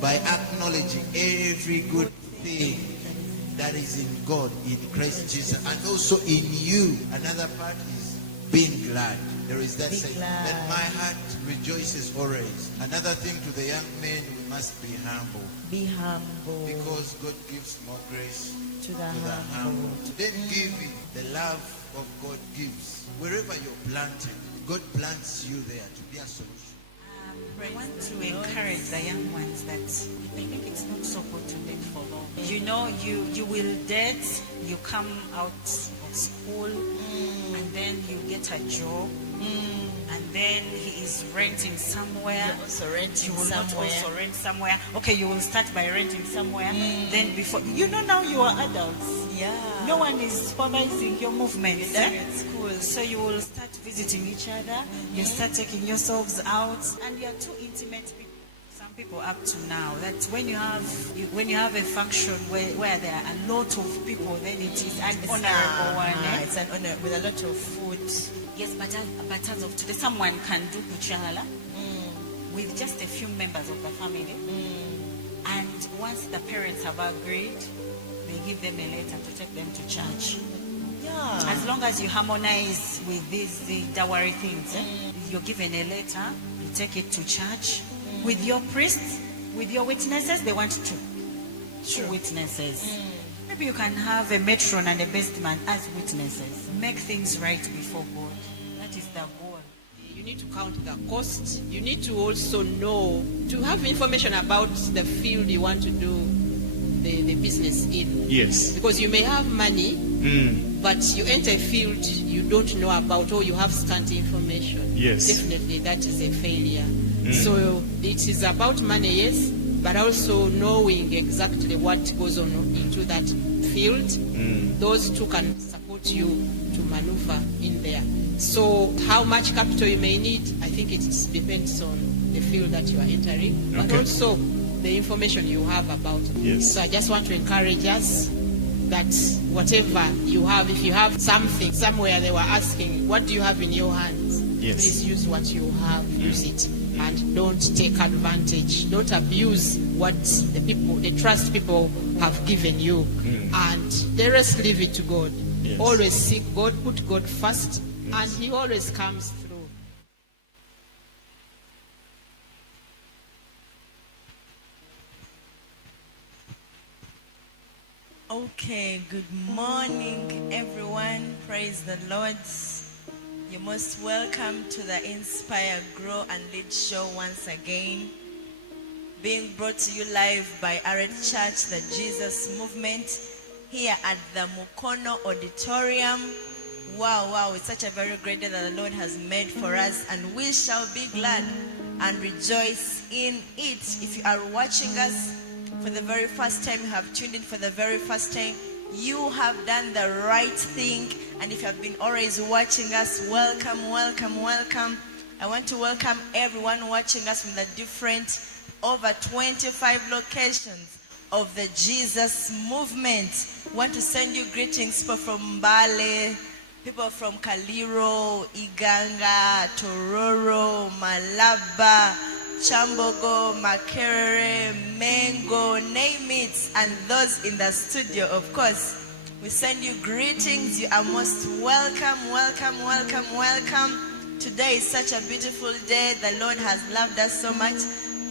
by acknowledging every good thing that is in God, in Christ Jesus, and also in you. Another part is being glad. There is that saying, that my heart rejoices always. Another thing to the young men, we must be humble. Be humble. Because God gives more grace to the humble. Then giving, the love of God gives. Wherever you're planted, God plants you there to be a solution. I want to encourage the young ones that I think it's not so good to date for long. You know, you will date, you come out of school, and then you get a job, and then he is renting somewhere. You will not also rent somewhere. Okay, you will start by renting somewhere. Then before, you know, now you are adults. Yeah. No one is supervising your movements. You're done at school. So you will start visiting each other. You start taking yourselves out, and you are too intimate people. Some people up to now, that when you have a function where there are a lot of people, then it is an honorable one. It's an honor with a lot of food. Yes, but as of today, someone can do kuchala with just a few members of the family, and once the parents have agreed, they give them a letter to take them to church. Yeah. As long as you harmonize with the dowry things, you're given a letter, you take it to church with your priests, with your witnesses. They want two witnesses. Maybe you can have a matron and a best man as witnesses. Make things right before God. That is the goal. You need to count the cost. You need to also know, to have information about the field you want to do the business in. Yes. Because you may have money, but you enter a field you don't know about, or you have scanty information. Yes. Definitely that is a failure. So it is about money, yes, but also knowing exactly what goes on into that field. Those two can support you to maneuver in there. So how much capital you may need, I think it depends on the field that you are entering, but also the information you have about it. Yes. So I just want to encourage us that whatever you have, if you have something somewhere, they were asking, what do you have in your hands? Yes. Please use what you have, use it, and don't take advantage. Don't abuse what the trust people have given you, and the rest leave it to God. Yes. Always seek God, put God first, and He always comes through. Okay, good morning, everyone. Praise the Lord. You're most welcome to the Inspire, Grow, and Lead show once again. Being brought to you live by Arete Church, the Jesus Movement, here at the Mukono Auditorium. Wow, it's such a very great day that the Lord has made for us, and we shall be glad and rejoice in it. If you are watching us for the very first time, you have tuned in for the very first time, you have done the right thing. And if you have been always watching us, welcome. I want to welcome everyone watching us from the different over 25 locations of the Jesus Movement. I want to send you greetings, people from Mbale, people from Kaliro, Iganga, Tororo, Malaba, Chambogo, Makerere, Mengo, name it, and those in the studio, of course. We send you greetings. You are most welcome. Today is such a beautiful day. The Lord has loved us so much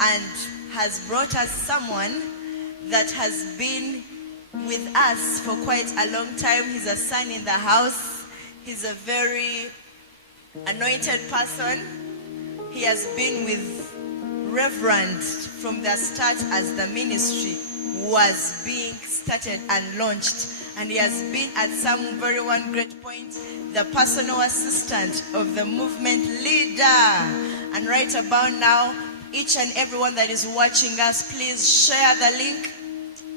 and has brought us someone that has been with us for quite a long time. He's a son in the house. He's a very anointed person. He has been with Reverend from the start as the ministry was being started and launched. And he has been at some very one great point the personal assistant of the movement leader. And right about now, each and everyone that is watching us, please share the link.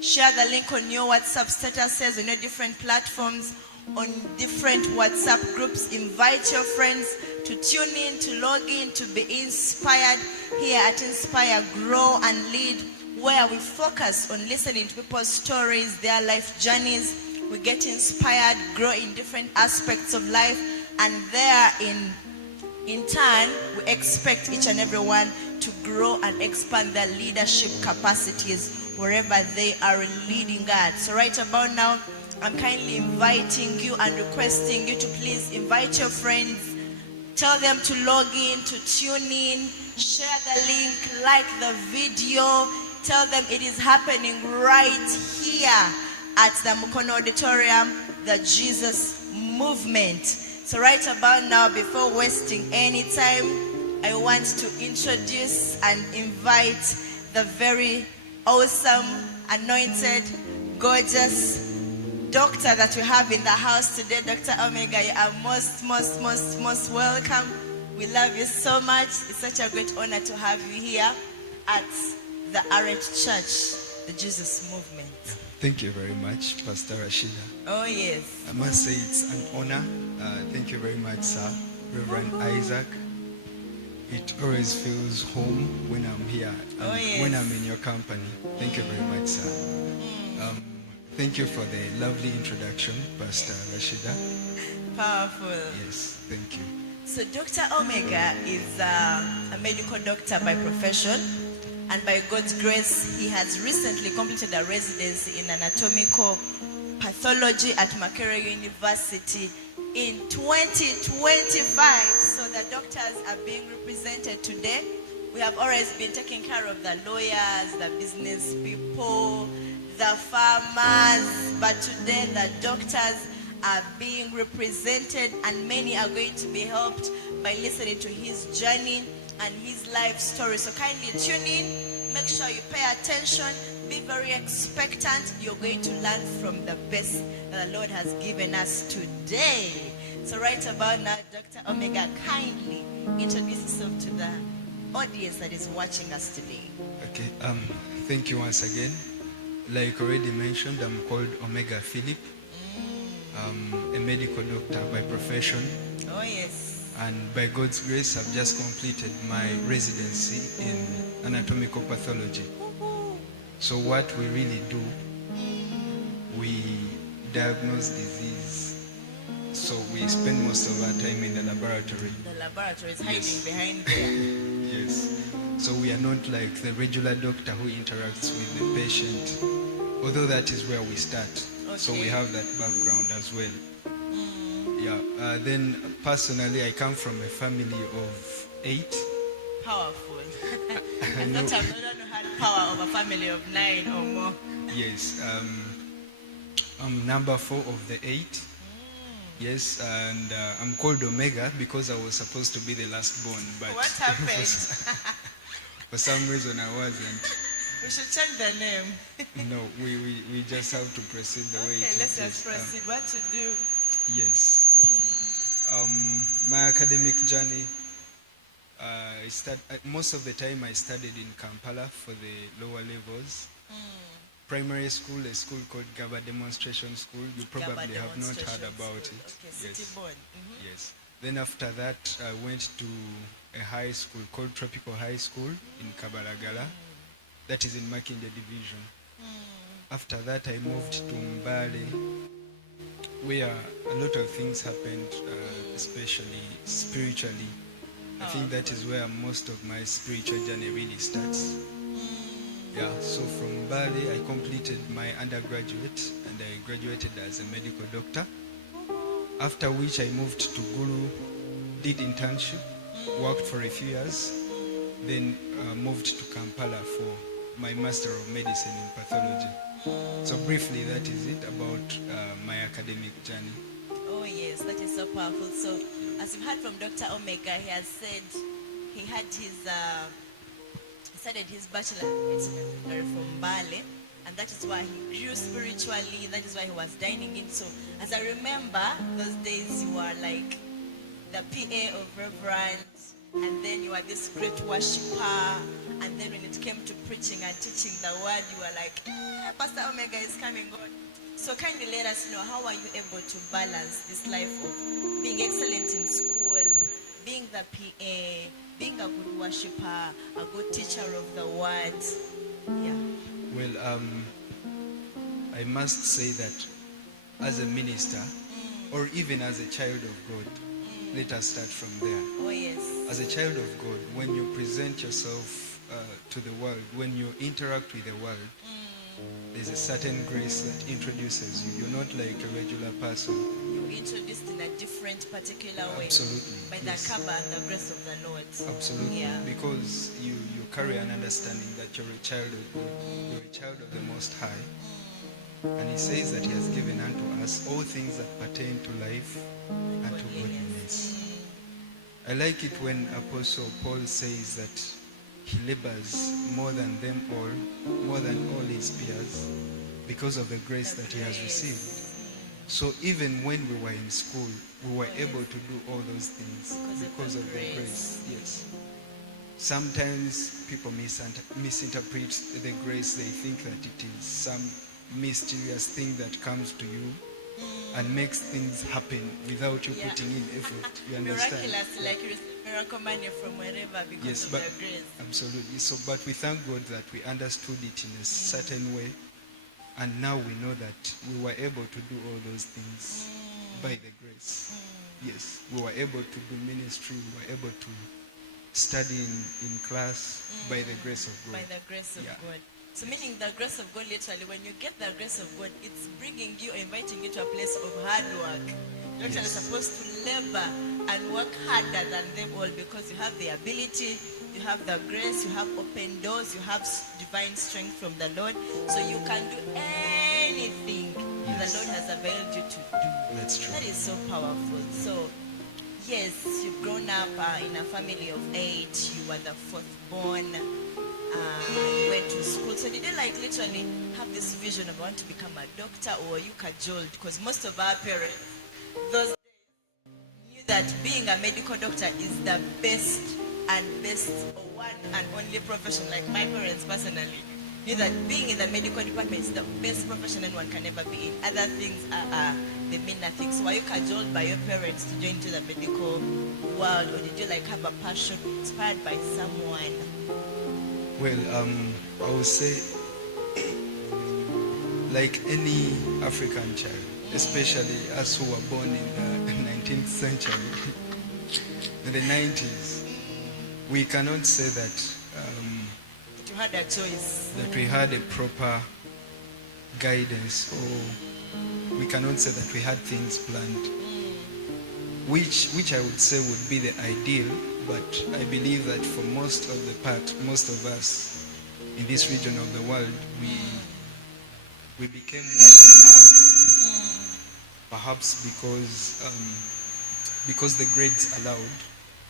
Share the link on your WhatsApp statuses, on your different platforms, on different WhatsApp groups. Invite your friends to tune in, to log in, to be inspired here at Inspire, Grow, and Lead, where we focus on listening to people's stories, their life journeys. We get inspired, grow in different aspects of life, and there in turn, we expect each and every one to grow and expand their leadership capacities wherever they are leading at. So right about now, I'm kindly inviting you and requesting you to please invite your friends. Tell them to log in, to tune in, share the link, like the video. Tell them it is happening right here at the Mukono Auditorium, the Jesus Movement. So right about now, before wasting any time, I want to introduce and invite the very awesome, anointed, gorgeous doctor that we have in the house today. Dr. Omega, you are most welcome. We love you so much. It's such a great honor to have you here at the Arete Church, the Jesus Movement. Thank you very much, Pastor Rashidah. Oh, yes. I must say it's an honor. Thank you very much, sir. Reverend Isaac. It always feels home when I'm here, when I'm in your company. Thank you very much, sir. Thank you for the lovely introduction, Pastor Rashidah. Powerful. Yes, thank you. So Dr. Omega is a medical doctor by profession, and by God's grace, he has recently completed a residency in anatomical pathology at Makerere University in 2025. So the doctors are being represented today. We have always been taking care of the lawyers, the business people, the farmers, but today the doctors are being represented, and many are going to be helped by listening to his journey and his life story. So kindly tune in, make sure you pay attention, be very expectant. You're going to learn from the best that the Lord has given us today. So right about now, Dr. Omega, kindly introduce yourself to the audience that is watching us today. Okay, thank you once again. Like already mentioned, I'm called Omega Phillip. I'm a medical doctor by profession. Oh, yes. And by God's grace, I've just completed my residency in anatomical pathology. So what we really do, we diagnose disease. So we spend most of our time in the laboratory. The laboratory is hiding behind there. Yes. So we are not like the regular doctor who interacts with the patient, although that is where we start. Okay. So we have that background as well. Yeah. Then personally, I come from a family of 8. Powerful. I thought I've never had power of a family of 9 or more. Yes. I'm number 4 of the 8. Yes, and I'm called Omega because I was supposed to be the last born. But What happened? for some reason, I wasn't. We should change the name. No, we just have to proceed the way it is. Okay, let's just proceed. What to do? Yes. My academic journey, most of the time I studied in Kampala for the lower levels. Primary school, a school called Gaba Demonstration School. You probably have not heard about it. Okay, City Born. Mhm. Yes. Then after that, I went to a high school called Tropical High School in Kabalagala. That is in Makinde Division. After that, I moved to Mbale, where a lot of things happened, especially spiritually. I think that is where most of my spiritual journey really starts. Yeah, so from Mbale, I completed my undergraduate and I graduated as a medical doctor. After which I moved to Gulu, did internship, worked for a few years, then moved to Kampala for my Master of Medicine in Pathology. So briefly, that is it about my academic journey. Oh yes, that is so powerful. So as you've heard from Dr. Omega, he has said he had his started his bachelor from Mbale, and that is why he grew spiritually. That is why he was dining in. So as I remember, those days you were like the PA of Reverend, and then you were this great worshiper, and then when it came to preaching and teaching the word, you were like, Pastor Omega is coming on. So kindly let us know, how are you able to balance this life of being excellent in school, being the PA, being a good worshiper, a good teacher of the word? Yeah. Well, I must say that as a minister, or even as a child of God, let us start from there. Oh, yes. As a child of God, when you present yourself to the world, when you interact with the world, there's a certain grace that introduces you. You're not like a regular person. You're introduced in a different, particular way. Absolutely, By yes. the cover and the grace of the Lord. Absolutely. Yeah. Because you carry an understanding that you're a child of God. You're a child of the Most High. And he says that he has given unto us all things that pertain to life and to godliness. I like it when Apostle Paul says that he labors more than them all, more than all his peers, because of the grace that he has received. So even when we were in school, we were able to do all those things because of the grace. Yes. Sometimes people misinterpret the grace. They think that it is some mysterious thing that comes to you and makes things happen without you putting in effort. You understand? Miraculous, like you receive miracle money from wherever because Yes, of but the grace. absolutely. So, but we thank God that we understood it in a certain way, and now we know that we were able to do all those things by the grace. Yes, we were able to do ministry. We were able to study in class by the grace of God. By the grace of Yeah. God. So meaning the grace of God, literally, when you get the grace of God, it's bringing you, inviting you to a place of hard work. You're actually Yes. supposed to labor and work harder than them all because you have the ability, you have the grace, you have open doors, you have divine strength from the Lord. So you can do anything Yes. the Lord has availed you to do. That's true. That is so powerful. So, yes, you've grown up in a family of 8. You were the fourth born. You went to school. So did you like literally have this vision of want to become a doctor, or were you cajoled? Because most of our parents, those days, knew that being a medical doctor is the best or one and only profession. Like my parents personally knew that being in the medical department is the best profession anyone can ever be in. Other things they mean nothing. So were you cajoled by your parents to join into the medical world, or did you like have a passion inspired by someone? Well, I would say, like any African child, especially us who were born in the 19th century, in the 90s, we cannot say that You had a choice. that we had a proper guidance, or we cannot say that we had things planned, which I would say would be the ideal. But I believe that for most of us in this region of the world, we became what we are, perhaps because the grades allowed.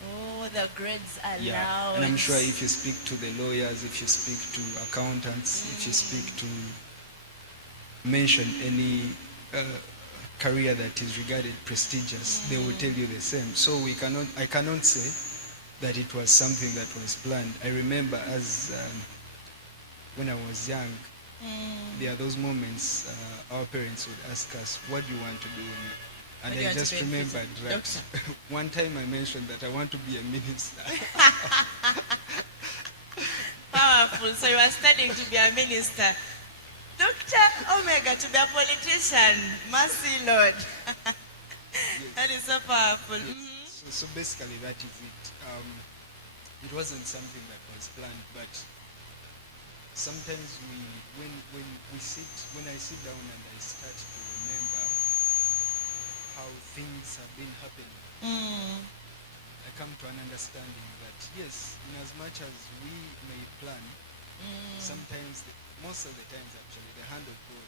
Oh, the grades allowed. Yeah, and I'm sure if you speak to the lawyers, if you speak to accountants, if you speak to mention any career that is regarded prestigious, they will tell you the same. So I cannot say that it was something that was planned. I remember when I was young, there are those moments our parents would ask us, what do you want to do? And I just remembered that one time I mentioned that I want to be a minister. Powerful. So you are studying to be a minister. Dr. Omega to be a politician. Mercy, Lord. That is so powerful. Yes. So basically that is it. It wasn't something that was planned, but sometimes when I sit down and I start to remember how things have been happening, I come to an understanding that yes, in as much as we may plan, sometimes, most of the times actually, the hand of God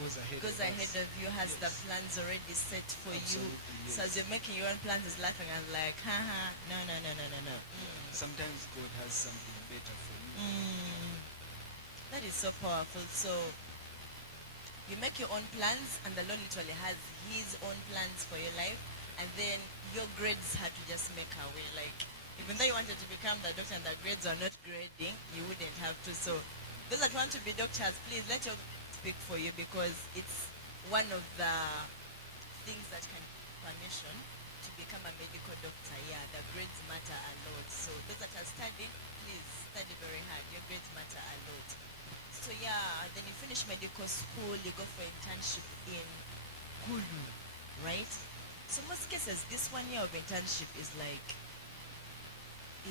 goes ahead of you, has the plans already set for you. Yes. So as you're making your own plans, is laughing and like, haha, no. Sometimes God has something better for you. That is so powerful. So you make your own plans, and the Lord literally has His own plans for your life, and then your grades had to just make a way. Like, even though you wanted to become the doctor and the grades are not grading, you wouldn't have to. So those that want to be doctors, please let your speak for you, because it's one of the things that can permission to become a medical doctor. Yeah, the grades matter a lot. So those that are studying, please study very hard. Your grades matter a lot. So yeah, then you finish medical school, you go for internship in Gulu, right? So most cases, this 1 year of internship is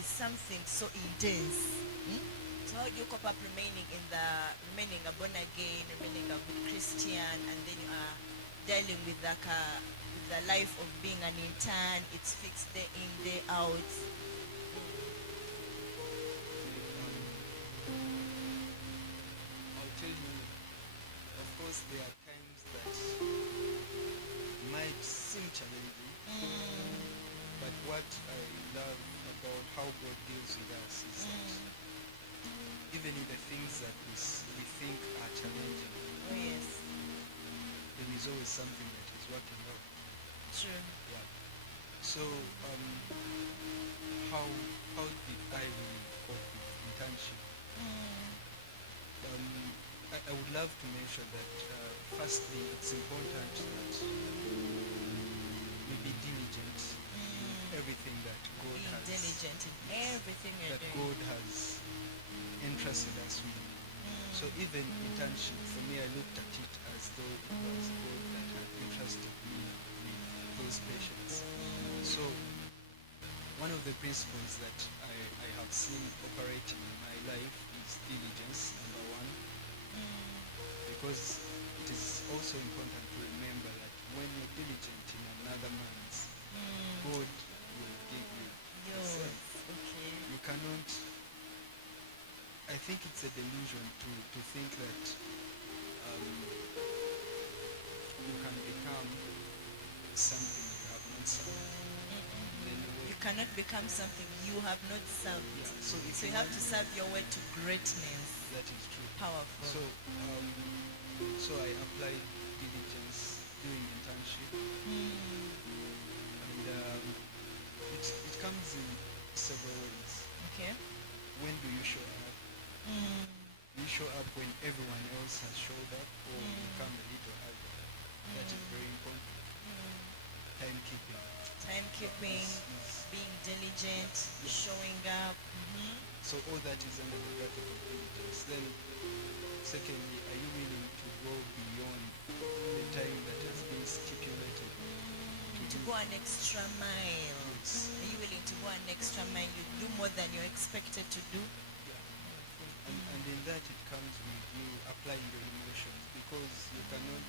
something so intense. So how do you cope up remaining a born again, remaining a good Christian, and then you are dealing with with the life of being an intern? It's fixed day in, day out. I'll tell you, of course, there are times that might seem challenging, but what I love about how God deals with us is that even in the things that we think are challenging, Oh yes, there is always something that is working out. true. Yeah. So, how did I really cope with internship? I would love to mention that firstly, it's important that we be diligent in everything that God Being has diligent in everything you're that doing. God has entrusted us with. So even internship, for me, I looked at it as though it was God that had entrusted me with those patients. So one of the principles that I have seen operating in my life is diligence, number one, because it is also important to remember that when you're diligent in another man's, God will give you the Yours. same. Okay. You cannot, I think it's a delusion to think that you can become something you have not served. Then You cannot become something you have not served. yeah, so if So you have to serve your way to greatness. that is true. Powerful. So I applied diligence during internship, and it comes in several ways. Okay. When do you show up? You show up when everyone else has showed up, or you come a little early. That is very important. Timekeeping. Timekeeping, being diligent, showing up. So all that is under the bracket of diligence. Then, secondly, are you willing to go beyond the time that has been stipulated To go an extra mile. Are you willing to go an extra mile? You do more than you're expected to do. Yeah. And in that it comes with you applying your emotions, because you cannot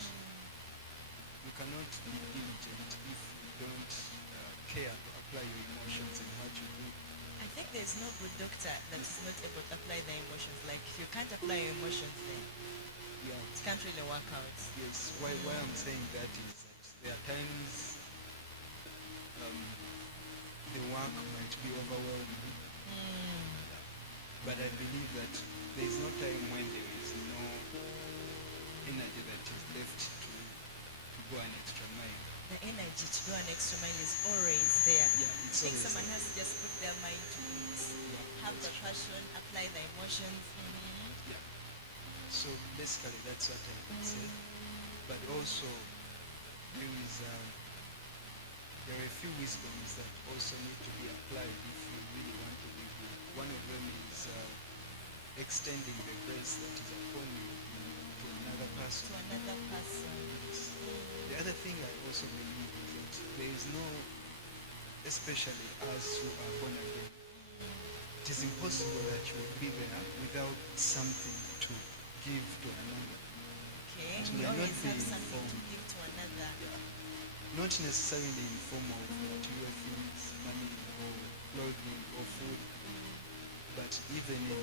be diligent if you don't care to apply your emotions in what you do. I think there's no good doctor that is not able to apply the emotions. Like if you can't apply your emotions, then Yeah. it can't really work out. Yes. Why I'm saying that is that there are times the work might be overwhelming. But I believe that there is no time when there is no energy that is left to go an extra mile. The energy to do an extra mile is always there. Yeah, I it's think always someone there. has to just put their mind to it. Yeah, Have the that's true. passion, apply the emotions. Yeah. So basically that's what I would say. But also there are a few wisdoms that also need to be applied if you really want to live good. One of them is extending the grace that is upon you to another person. To another person. The other thing I also believe is that there is no, especially as you are born again, it is impossible that you will be there without something to give to another. Okay. It You may not always be have something to informed. give to another. Not necessarily in form of material things, money or clothing or food, but even in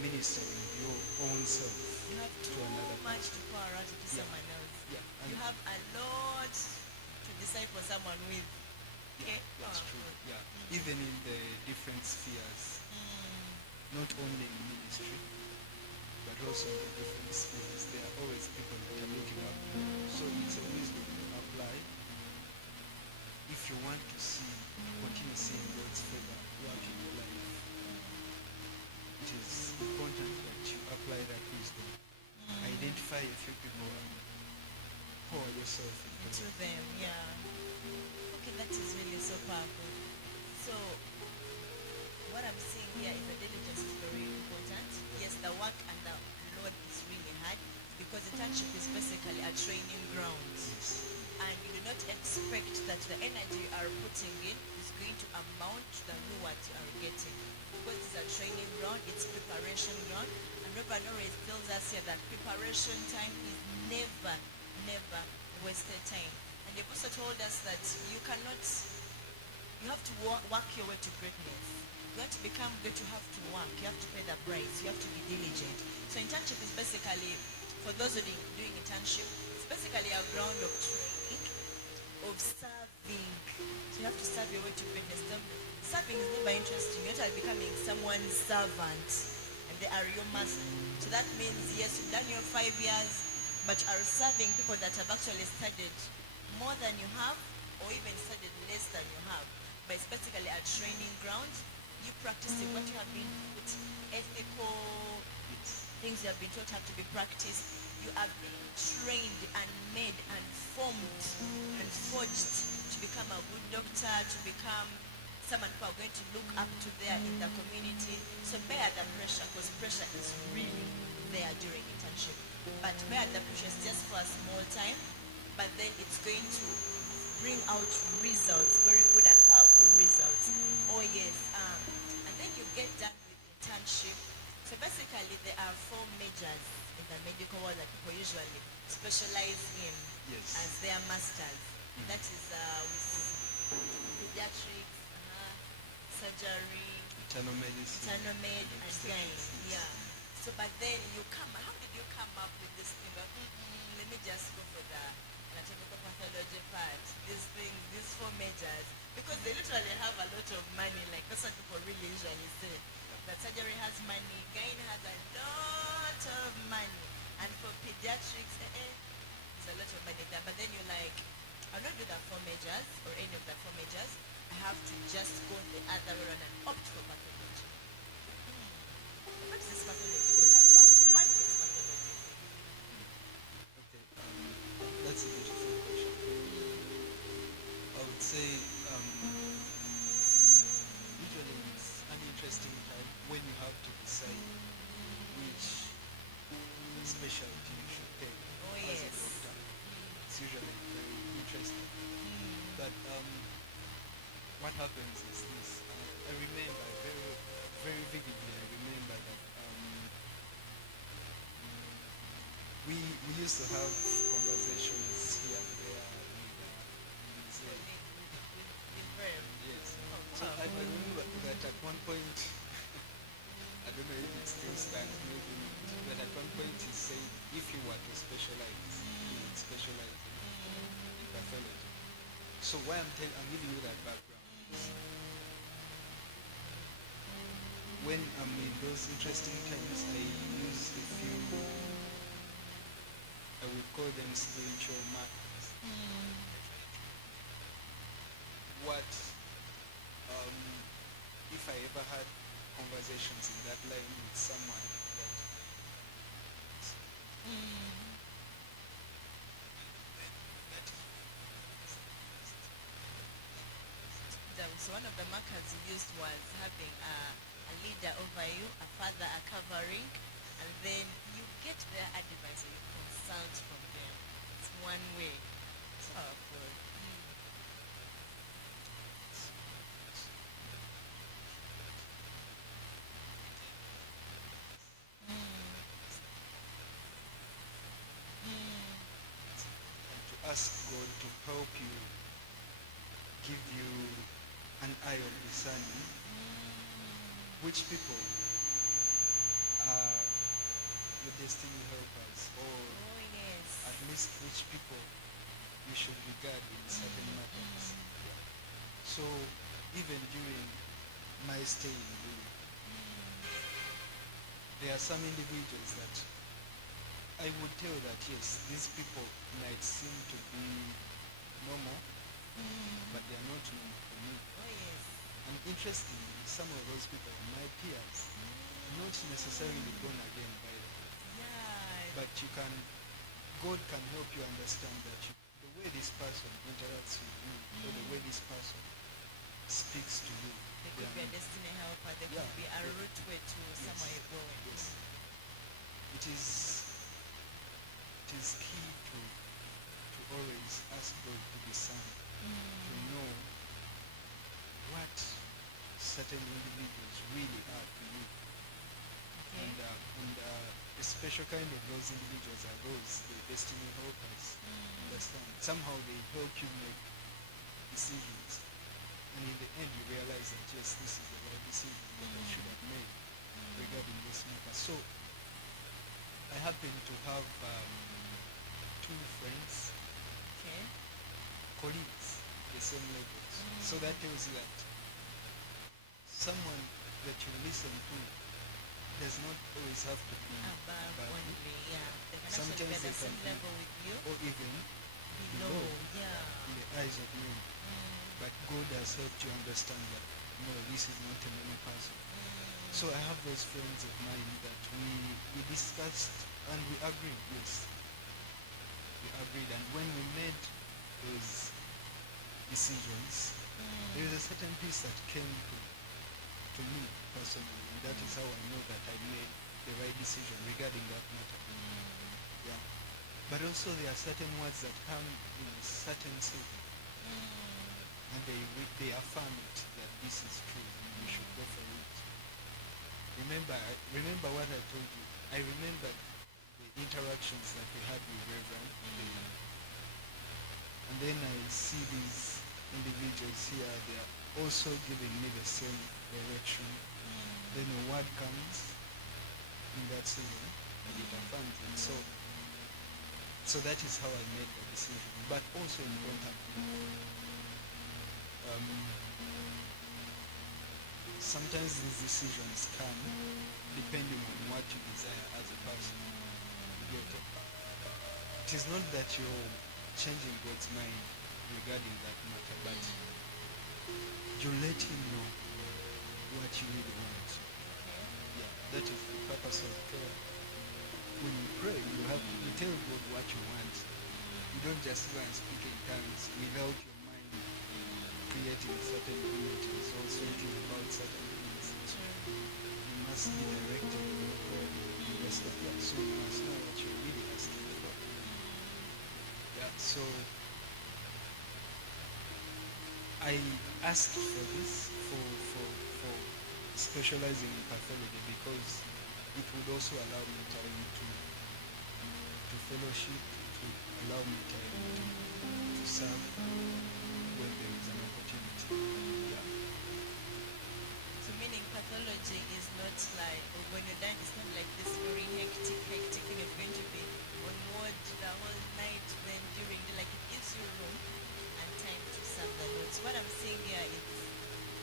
ministering your own self You have to too another much person. to pour out to someone else. Yeah, and You have a lot to disciple someone with. Okay. that's true. Yeah, even in the different spheres, not only in ministry, but also in the different spheres, there are always people that are looking up. So it's a wisdom to apply if you want to continue seeing God's favor work in your life. It is important that you apply that wisdom. Identify a few people and pour yourself into To them. them, yeah. Okay, that is really so powerful. So, what I'm seeing here is the diligence is very important. Yes, the work and the load is really hard because internship is basically a training ground. Yes. and you do not expect that the energy you are putting in is going to amount to the reward you are getting. Because it's a training ground, it's preparation ground, and Reverend always tells us here that preparation time is never, never wasted time. And the apostle told us that you have to work your way to greatness. You want to become great, you have to work, you have to pay the price, you have to be diligent. So internship is basically, for those who are doing internship, it's basically a ground of training, of serving. So you have to serve your way to greatness. Serving is never interesting. You're not becoming someone's servant and they are your master. So that means, yes, you've done your 5 years, but are serving people that have actually studied more than you have, or even studied less than you have. But it's basically a training ground. You practicing what you have been taught, ethical things you have been taught have to be practiced. You are being trained and made and formed and forged to become a good doctor, to become someone who are going to look up to there in the community. So bear the pressure, because pressure is really there during internship. But bear the pressure is just for a small time, but then it's going to bring out results, very good and powerful results. Oh yes, and then you get done with internship. So basically there are 4 majors in the medical world that people usually specialize in as their masters. That is with pediatrics, surgery, Internal medicine. internal med, and gyne. obstetrics. Yeah. So but then how did you come up with this thing? Like, let me just go for the anatomical pathology part. These 4 majors, because they literally have a lot of money. Like that's what people really usually say. That surgery has money, gyne has a lot of money, and for pediatrics, there's a lot of money there. But then you're like, I'll not do the 4 majors or any of the 4 majors. I have to just go the other way around and opt for pathology. What is this pathology all about? Why is this pathology? Okay, that's a beautiful question. I would say usually it's an interesting time when you have to decide which specialty you should take Oh, as a yes. doctor. It's usually very interesting. But what happens is this. I remember very, very vividly. I remember that we used to have conversations here and there with With verb. yes. So I remember that at one point, I don't know if it still stands, maybe not, but at one point he said if you were to specialize, you would specialize in pathology. So why I'm giving you that background is when I'm in those interesting times, I use a few, I would call them spiritual markers. What if I ever had conversations in that line with someone that So one of the markers you used was having a leader over you, a father, a covering, and then you get their advice and you consult from them. It's one way. It's powerful. and to ask God to help you, give you an eye of discerning which people are your destiny helpers, or Oh yes. at least which people you should regard in certain matters. Yeah. So even during my stay in Ghana, there are some individuals that I would tell that yes, these people might seem to be normal, but they are not normal for me. Oh yes. And interestingly, some of those people are my peers, not necessarily born again, by the way. Yeah. But God can help you understand that the way this person interacts with you, or the way this person speaks to you, They they could are be a not- destiny helper. They Yeah. could be a route way to somewhere you're going. Yes. It is key to always ask God to discern, to know what certain individuals really are to you. Okay. And a special kind of those individuals are those, the destiny helpers. Understand? Somehow they help you make decisions. And in the end, you realize that, yes, this is the right decision that I should have made regarding this matter. So, I happen to have two friends, Okay. colleagues, the same levels. So that tells you that someone that you listen to does not always have to be Above above you, only, yeah. They can Sometimes actually be at they the same can be- level with you. or even Below, below yeah. in the eyes of men. But God has helped you understand that, no, this is not a normal person. So I have those friends of mine that we discussed and we agreed, yes. We agreed, and when we made those decisions, there is a certain peace that came to me personally, and that is how I know that I made the right decision regarding that matter. Yeah. But also there are certain words that come in certain seasons, and they affirm it that this is true, you should go for it. Remember what I told you. I remember the interactions that we had with Reverend, and then I see these individuals here, they are also giving me the same direction. Then a word comes in that season, and it affirms it. So that is how I made the decision. But also in contact. Sometimes these decisions come depending on what you desire as a person. You get it? It is not that you're changing God's mind regarding that matter, but you let Him know what you really want. Yeah, that is the purpose of prayer. When you pray, you tell God what you want. You don't just go and speak in tongues without your mind creating certain images or thinking about certain things. You must be directed in your prayer. You understand? Yeah, so you must know what you're really asking for. Yeah, so I asked for this for specializing in pathology because it would also allow me time to fellowship, to allow me time to serve when there is an opportunity. Yeah. So meaning pathology is not like, or when you're done, it's not like this very hectic and you're going to be on ward the whole night. Then during the, like, it gives you room and time to serve the Lord. So what I'm saying here is,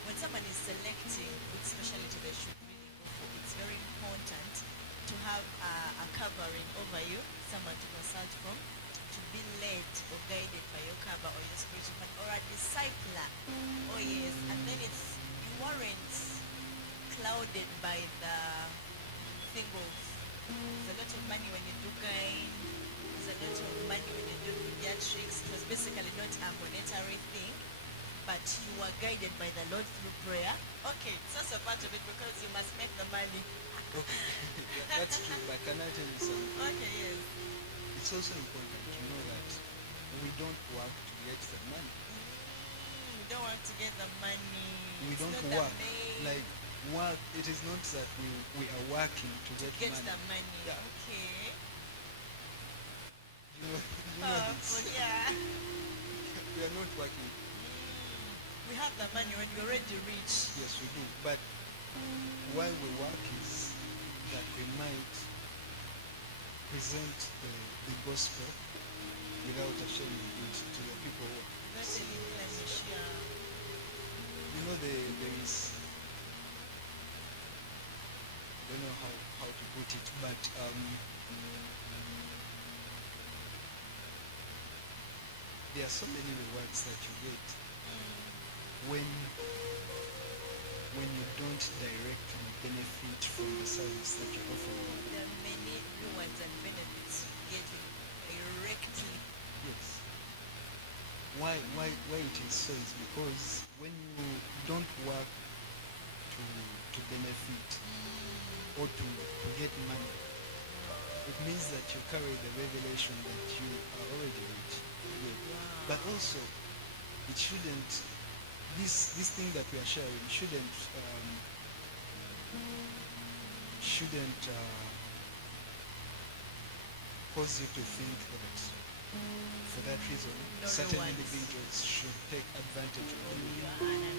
when someone is selecting which specialty they should really go for, it's very important to have a covering over you, someone to consult from, to be led or guided by your cover or your spiritual partner or a discipler. Oh yes, and then you weren't clouded by the thing of there's a lot of money when you do gyne, there's a lot of money when you do pediatrics. It was basically not a monetary thing, but you were guided by the Lord through prayer. Okay, it's also part of it because you must make the money. Okay, yeah, that's true. But can I tell you something? Okay, yes. It's also important to know that we don't work to get the money. We don't want to get the money. We It's don't not the work main- like work. It is not that we are working to get get money. the money. Yeah. Okay. You know Powerful, this. yeah. We are not working. We have the money when we're already rich. Yes, we do. But why we work is that we might present the gospel without ashaming it to the people who are. Not any blemish, yeah. You know, there is, I don't know how to put it, but there are so many rewards that you get when you don't directly benefit from the service that you're offering. There are many rewards and benefits you get directly. Yes. Why it is so is because when you don't work to benefit or to get money, it means that you carry the revelation that you are already rich. Yeah. But also, it shouldn't, this thing that we are sharing shouldn't cause you to think that for that reason certain individuals should take advantage of you.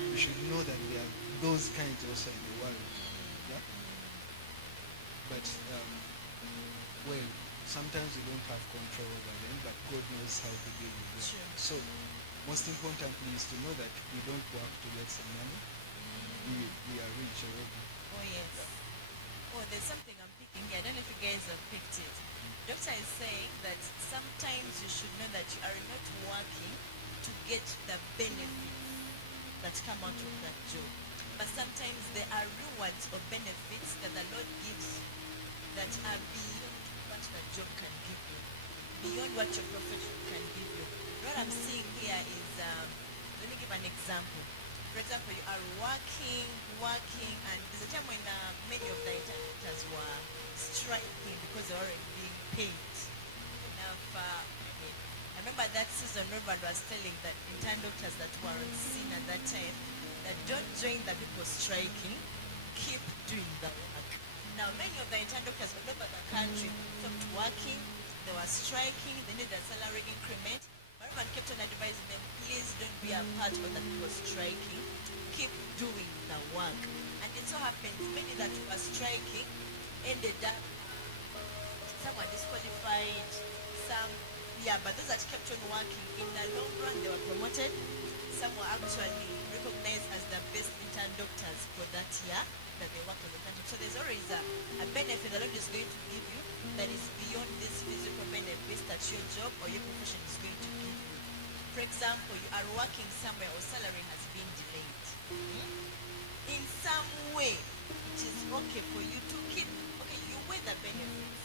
You should know that there are those kinds also in the world. Yeah? But well, sometimes we don't have control over them, but God knows how to deal with them. Sure. So most importantly is to know that we don't work to get some money. We are rich already. Oh, yes. Oh, there's something I'm picking here. I don't know if you guys have picked it. Doctor is saying that sometimes you should know that you are not working to get the benefits that come out of that job. But sometimes there are rewards or benefits that the Lord gives that are beyond what the job can give you, beyond what your profession can give you. What I'm seeing here is, let me give an example. For example, you are working, and there's a time when many of the interpreters were striking because they were already being paid. Now, I remember that season, Reverend was telling that intern doctors that were on scene at that time, that don't join the people striking, keep doing the work. Now, many of the intern doctors all over the country stopped working, they were striking, they needed a salary increment. Reverend kept on advising them, please don't be a part of the people striking, keep doing the work. And it so happened, many that were striking ended up, some were disqualified, some, but those that kept on working, in the long run they were promoted. Some were actually recognized as the best intern doctors for that year that they worked on the country. So there's always a benefit the Lord is going to give you that is beyond these physical benefits that your job or your profession is going to give you. For example, you are working somewhere or salary has been delayed. In some way, it is okay for you to keep, okay, you weigh the benefits.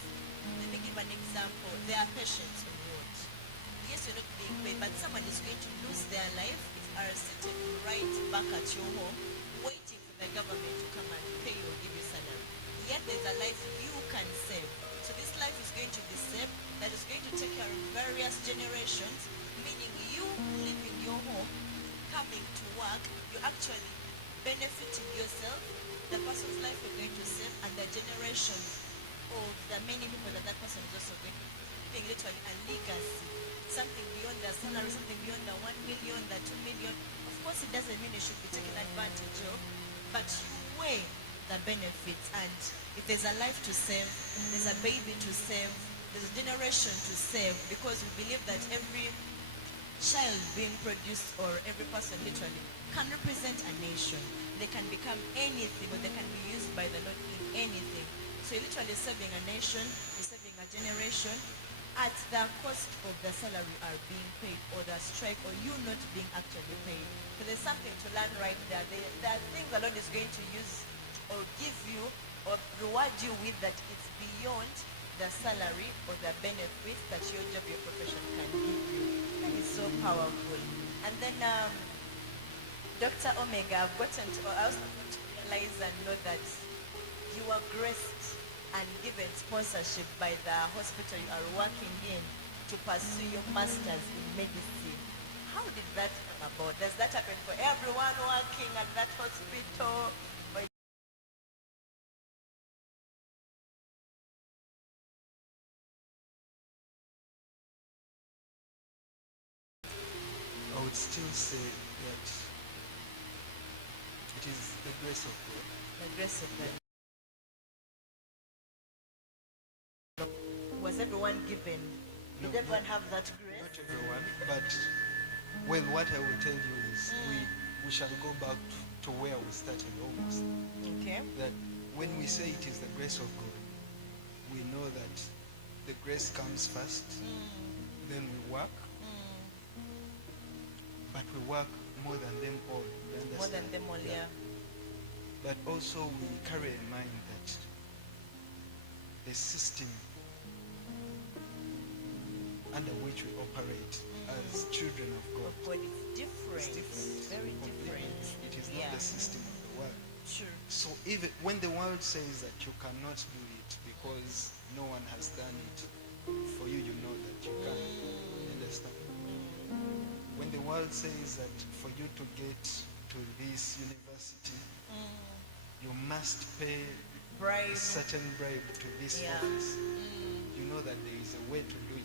Let me give an example. There are patients on ward. Yes, you're not being paid, but someone is going to lose their life. It are sitting right back at your home, waiting for the government to come and pay you or give you salary. Yet there's a life you can save. So this life is going to be saved that is going to take care of various generations, meaning you leaving your home, coming to work, you're actually benefiting yourself, the person's life you're going to save, and the generation of the many people that that person is also going to be leaving literally a legacy. Something beyond the salary, something beyond the 1 million, the 2 million. Of course, it doesn't mean you should be taken advantage of, but you weigh the benefits. And if there's a life to save, there's a baby to save, there's a generation to save, because we believe that every child being produced or every person literally can represent a nation. They can become anything, or they can be used by the Lord in anything. So you're literally saving a nation, you're saving a generation, at the cost of the salary are being paid, or the strike, or you not being actually paid. So there's something to learn right there. There are things the Lord is going to use or give you or reward you with that it's beyond the salary or the benefits that your job, your profession can give you. That is so powerful. And then Dr. Omega, I also got to realize and know that you are graced and given sponsorship by the hospital you are working in to pursue your master's in medicine. How did that come about? Does that happen for everyone working at that hospital? Or I would still say that it is the grace of God. the grace of God? Was everyone given? Did No, everyone have that grace? Not everyone, but well, what I will tell you is we shall go back to where we started almost. Okay. That when we say it is the grace of God, we know that the grace comes first, then we work, but we work more than them all. You understand? More than them all, yeah. But also we carry in mind that the system under which we operate as children of God Of God is different. is different. Very completely. different. It is not Yeah. the system of the world. Sure. So even when the world says that you cannot do it because no one has done it for you, you know that you can. You understand? When the world says that for you to get to this university, you must pay Bribe. a certain bribe to this Yeah. office, you know that there is a way to do it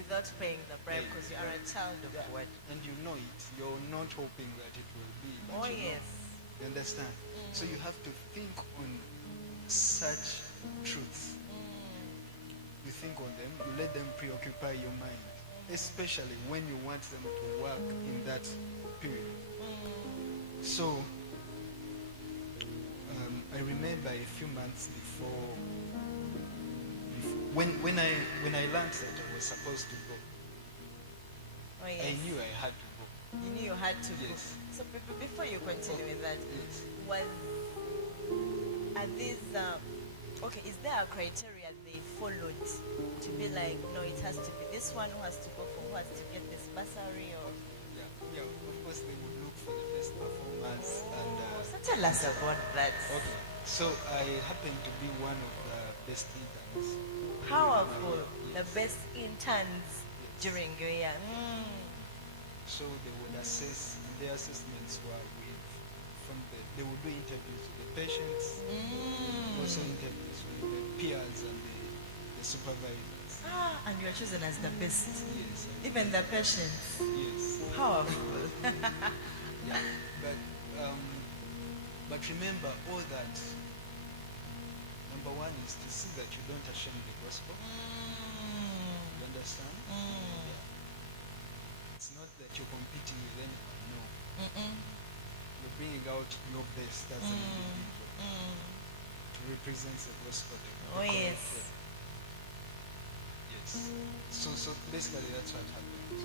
Without paying the bribe, Yeah, because you are a child of God. and you know it. You're not hoping that it will be. But Oh, you know. yes. You understand? So you have to think on such truths. You think on them, you let them preoccupy your mind, especially when you want them to work in that period. So I remember a few months before when I learned that I was supposed to go, Oh, yes. I knew I had to go. You knew you had to Yes. go. So before you continue with that, Yes. are these, okay, is there a criteria they followed to be like, no, it has to be this one who has to go for, who has to get this bursary, or? Yeah, of course they would look for the best performance and So tell us about that. okay. So I happen to be one of the best interns. Powerful, the best interns during your year. So they would assess, and their assessments were they would do interviews with the patients, also interviews with the peers and the supervisors. And you are chosen as the best. Yes, Even the patients. yes. Powerful. Yeah, but remember all that. Number one is to see that you don't shame the gospel. You understand? Yeah. It's not that you're competing with anyone. No. You're bringing out your best as an individual to represent the gospel. Oh, yes. Yes. So basically that's what happened.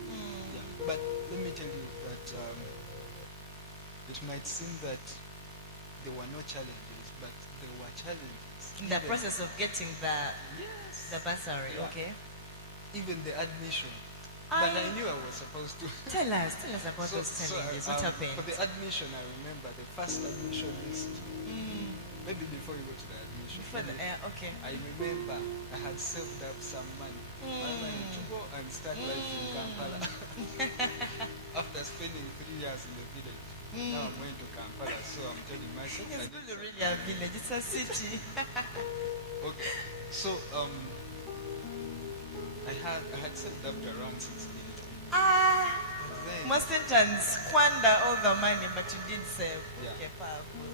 Yeah. But let me tell you that it might seem that there were no challenges, but there were challenges. In the Even- process of getting the bursary, Yeah. okay? Even the admission. But I knew I was supposed to. Tell us about those challenges. What happened? For the admission, I remember the first admission list. Maybe before you go to the admission. For the, okay. I remember I had saved up some money. My money to go and start life in Kampala. After spending 3 years in the village. Now I'm going to Kampala, so I'm telling myself I It's need not really a village, it's a city. Okay. So I had saved up to around 6 million. Then Most interns squander all the money, but you did save. Yeah. Okay, powerful.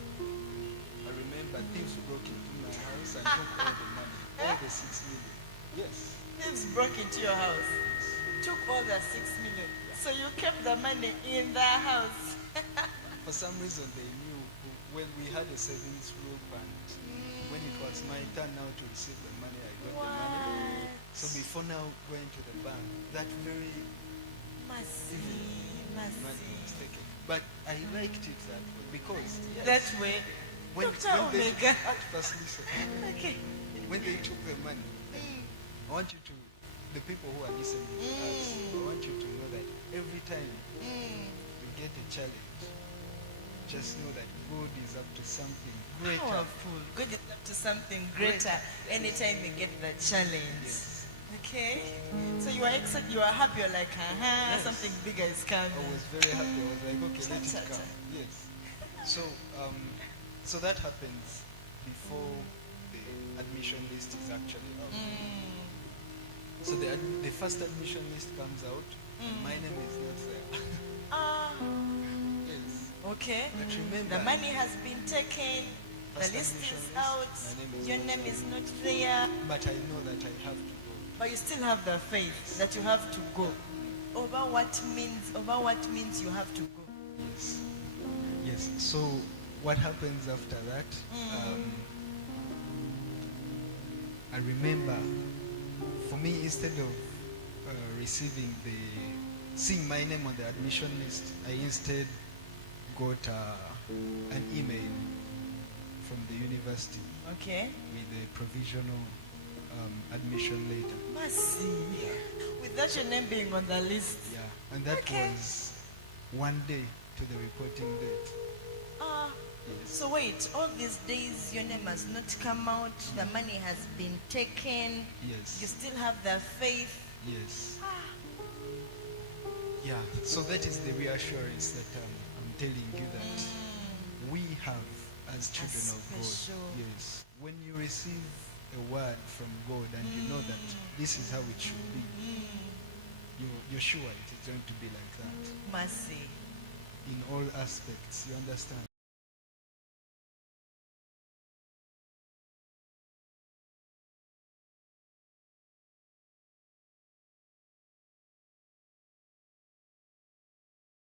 I remember thieves broke into my house and took all the money, all the 6 million. Yes. Thieves broke into your house, took all the 6 million. So you kept the money in the house. For some reason they knew when we had a savings group and when it was my turn now to receive the money, I got the money. So before now going to the bank, that very Mercy, money mercy. was taken. But I liked it that way because yes, That way, when Dr. they Omega. first listen, Okay. when they took the money, I want you to, the people who are listening to us, I want you to know that every time you get a challenge, just know that God is up to something greater. Powerful. God is up to something greater anytime you get the challenge. Yes. Okay? So you are excited, you are happy, you're like, Yes. something bigger is coming. I was very happy. I was like, okay, let Cha, it cha, come. Yes. So that happens before the admission list is actually out. So the first admission list comes out, and my name is not there. Yes. Okay. But remember, The money has been taken, the First list admission is list, out, my name is your not name there. is not there, but I know that I have to go. but you still have the faith that you have to go. Over what means you have to go. Yes. Yes. So what happens after that? I remember, for me, instead of seeing my name on the admission list, I instead got an email from the university Okay? with a provisional admission letter. Mercy. Without your name being on the list. Yeah, and that Okay. was one day to the reporting date. Ah, Yes. So wait, all these days your name has not come out, the money has been taken, Yes. you still have the faith. Yes. Yeah. So that is the reassurance that I'm telling you that we have as children of God. special. Yes. When you receive a word from God and you know that this is how it should be, you're sure it is going to be like that Mercy. in all aspects. You understand?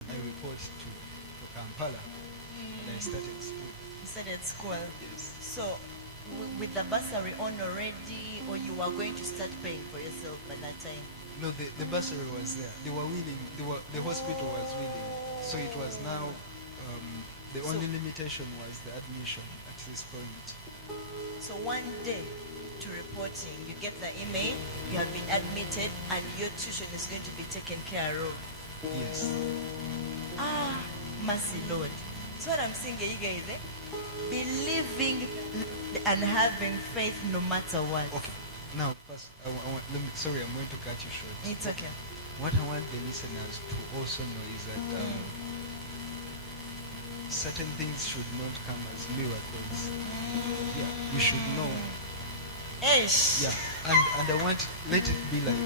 I report to Kampala and I started school. You started school. Yes. So with the bursary on already, or you were going to start paying for yourself by that time? No, the bursary was there. They were willing. The hospital was willing. So it was now, the only limitation was the admission at this point. So one day to reporting, you get the email, you have been admitted, and your tuition is going to be taken care of. Yes. Mercy, Lord. So what I'm saying here, you guys, believing and having faith no matter what. Okay. Now, Pastor, sorry, I'm going to cut you short. It's okay. What I want the listeners to also know is that certain things should not come as miracles. Yeah, you should know. Eish. Yeah, and I want, let it be like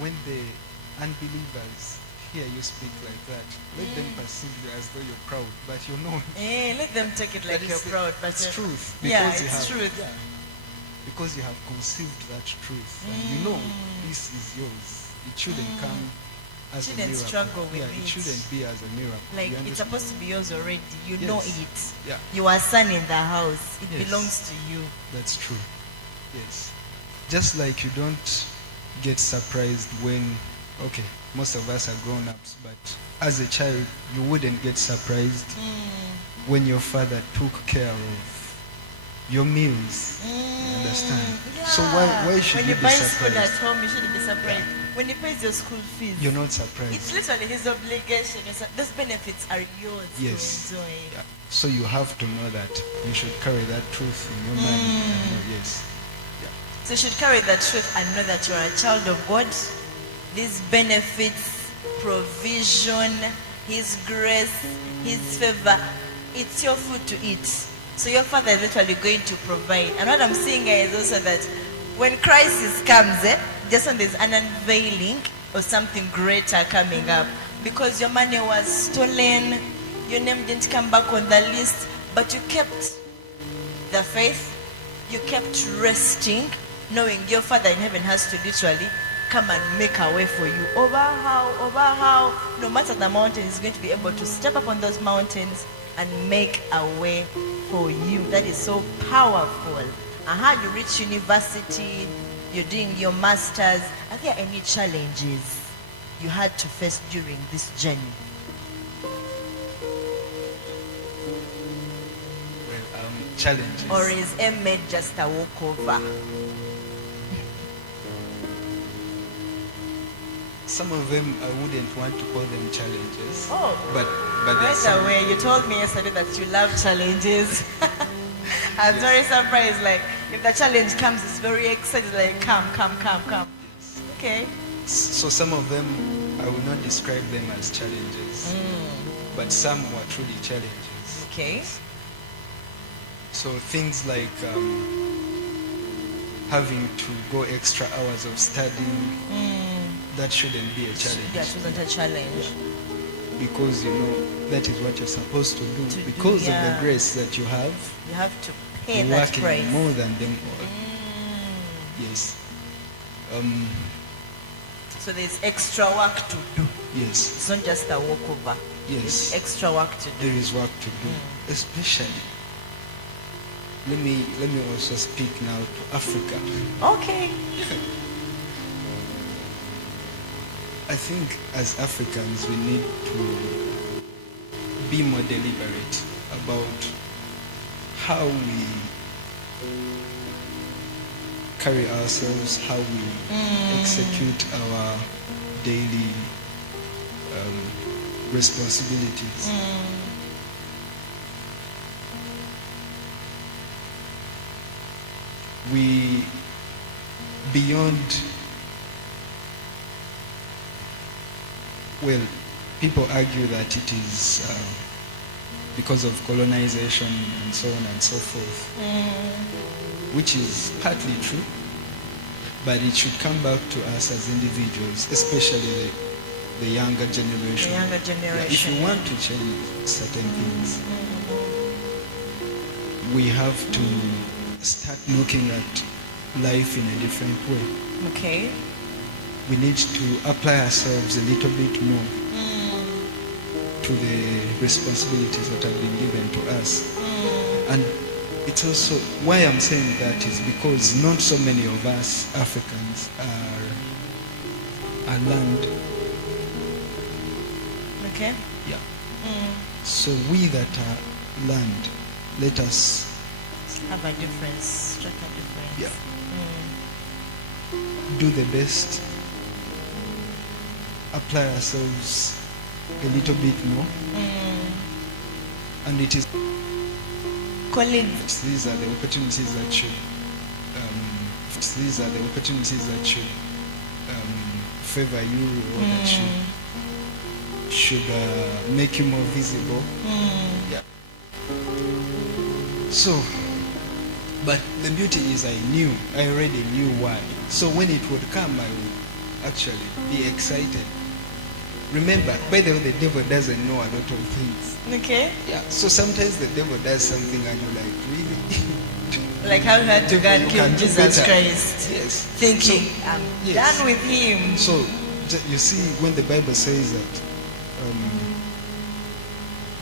when the unbelievers hear you speak like that, let them perceive you as though you're proud, but you know. Let them take it like that you're is proud, but it's truth. yeah, Because you it's have, truth. yeah, because you have conceived that truth, and you know this is yours. It shouldn't come as Shouldn't a miracle. struggle with yeah, it. it shouldn't be as a miracle. Like You it's understand? supposed to be yours already. You know Yes. it. Yeah. You are son in the house. It Yes. belongs to you. That's true. Yes. Just like you don't get surprised when, okay, most of us are grown-ups, but as a child, you wouldn't get surprised when your father took care of your meals. You understand? So why should when you you be buy food at surprised? home, you shouldn't be surprised. When he pays your school fees, You're not surprised. it's literally his obligation. Those benefits are yours Yes. to enjoy. Yeah. So you have to know that you should carry that truth in your mind. And know, yes. So you should carry that truth and know that you are a child of God. These benefits, provision, His grace, His favor, it's your food to eat. So your Father is literally going to provide. And what I'm saying here is also that when crisis comes, just when there's an unveiling or something greater coming up, because your money was stolen, your name didn't come back on the list, but you kept the faith, you kept resting, knowing your Father in heaven has to literally come and make a way for you. Over how, no matter the mountain, He's going to be able to step up on those mountains and make a way for you. That is so powerful. You reach university, you're doing your masters. Are there any challenges you had to face during this journey? Well, challenges. Or is made just a walkover? Some of them I wouldn't want to call them challenges. Oh. But there's Right some, away, you told me yesterday that you love challenges. I was very surprised. Like, if the challenge comes, it's very excited. Like, come. Okay. so some of them I will not describe them as challenges, but some were truly challenges. Okay. So things like having to go extra hours of studying, that shouldn't be a challenge. That wasn't a challenge. Because you know that is what you're supposed to do. To do, because of yeah. the grace that you have, You have to pay you're that working price. more than them all. Yes. So there's extra work to do. Yes. It's not just a walkover. Yes. There's extra work to do. There is work to do. Especially, let me also speak now to Africa. Okay. I think as Africans we need to be more deliberate about how we carry ourselves, how we execute our daily responsibilities. we, beyond, well, people argue that it is because of colonization and so on and so forth, which is partly true, but it should come back to us as individuals, especially the younger generation. The younger Yeah, generation. if you want to change certain things, we have to start looking at life in a different way. Okay. We need to apply ourselves a little bit more to the responsibilities that have been given to us. And it's also, why I'm saying that is because not so many of us Africans are learned. Okay. Yeah. So we that are learned, let us Have a difference. Strike a difference. Yeah. do the best, apply ourselves a little bit more, and it is Colleagues. these are the opportunities that should favor you, or that should make you more visible. Yeah. So, but the beauty is I already knew why. So when it would come, I would actually be excited. Remember, by the way, the devil doesn't know a lot of things. Okay. Yeah. So sometimes the devil does something and you're like, really? Like how had Devil, God you kill can do Jesus better. Christ? Yes. Thinking, I'm yes. done with him. So you see, when the Bible says that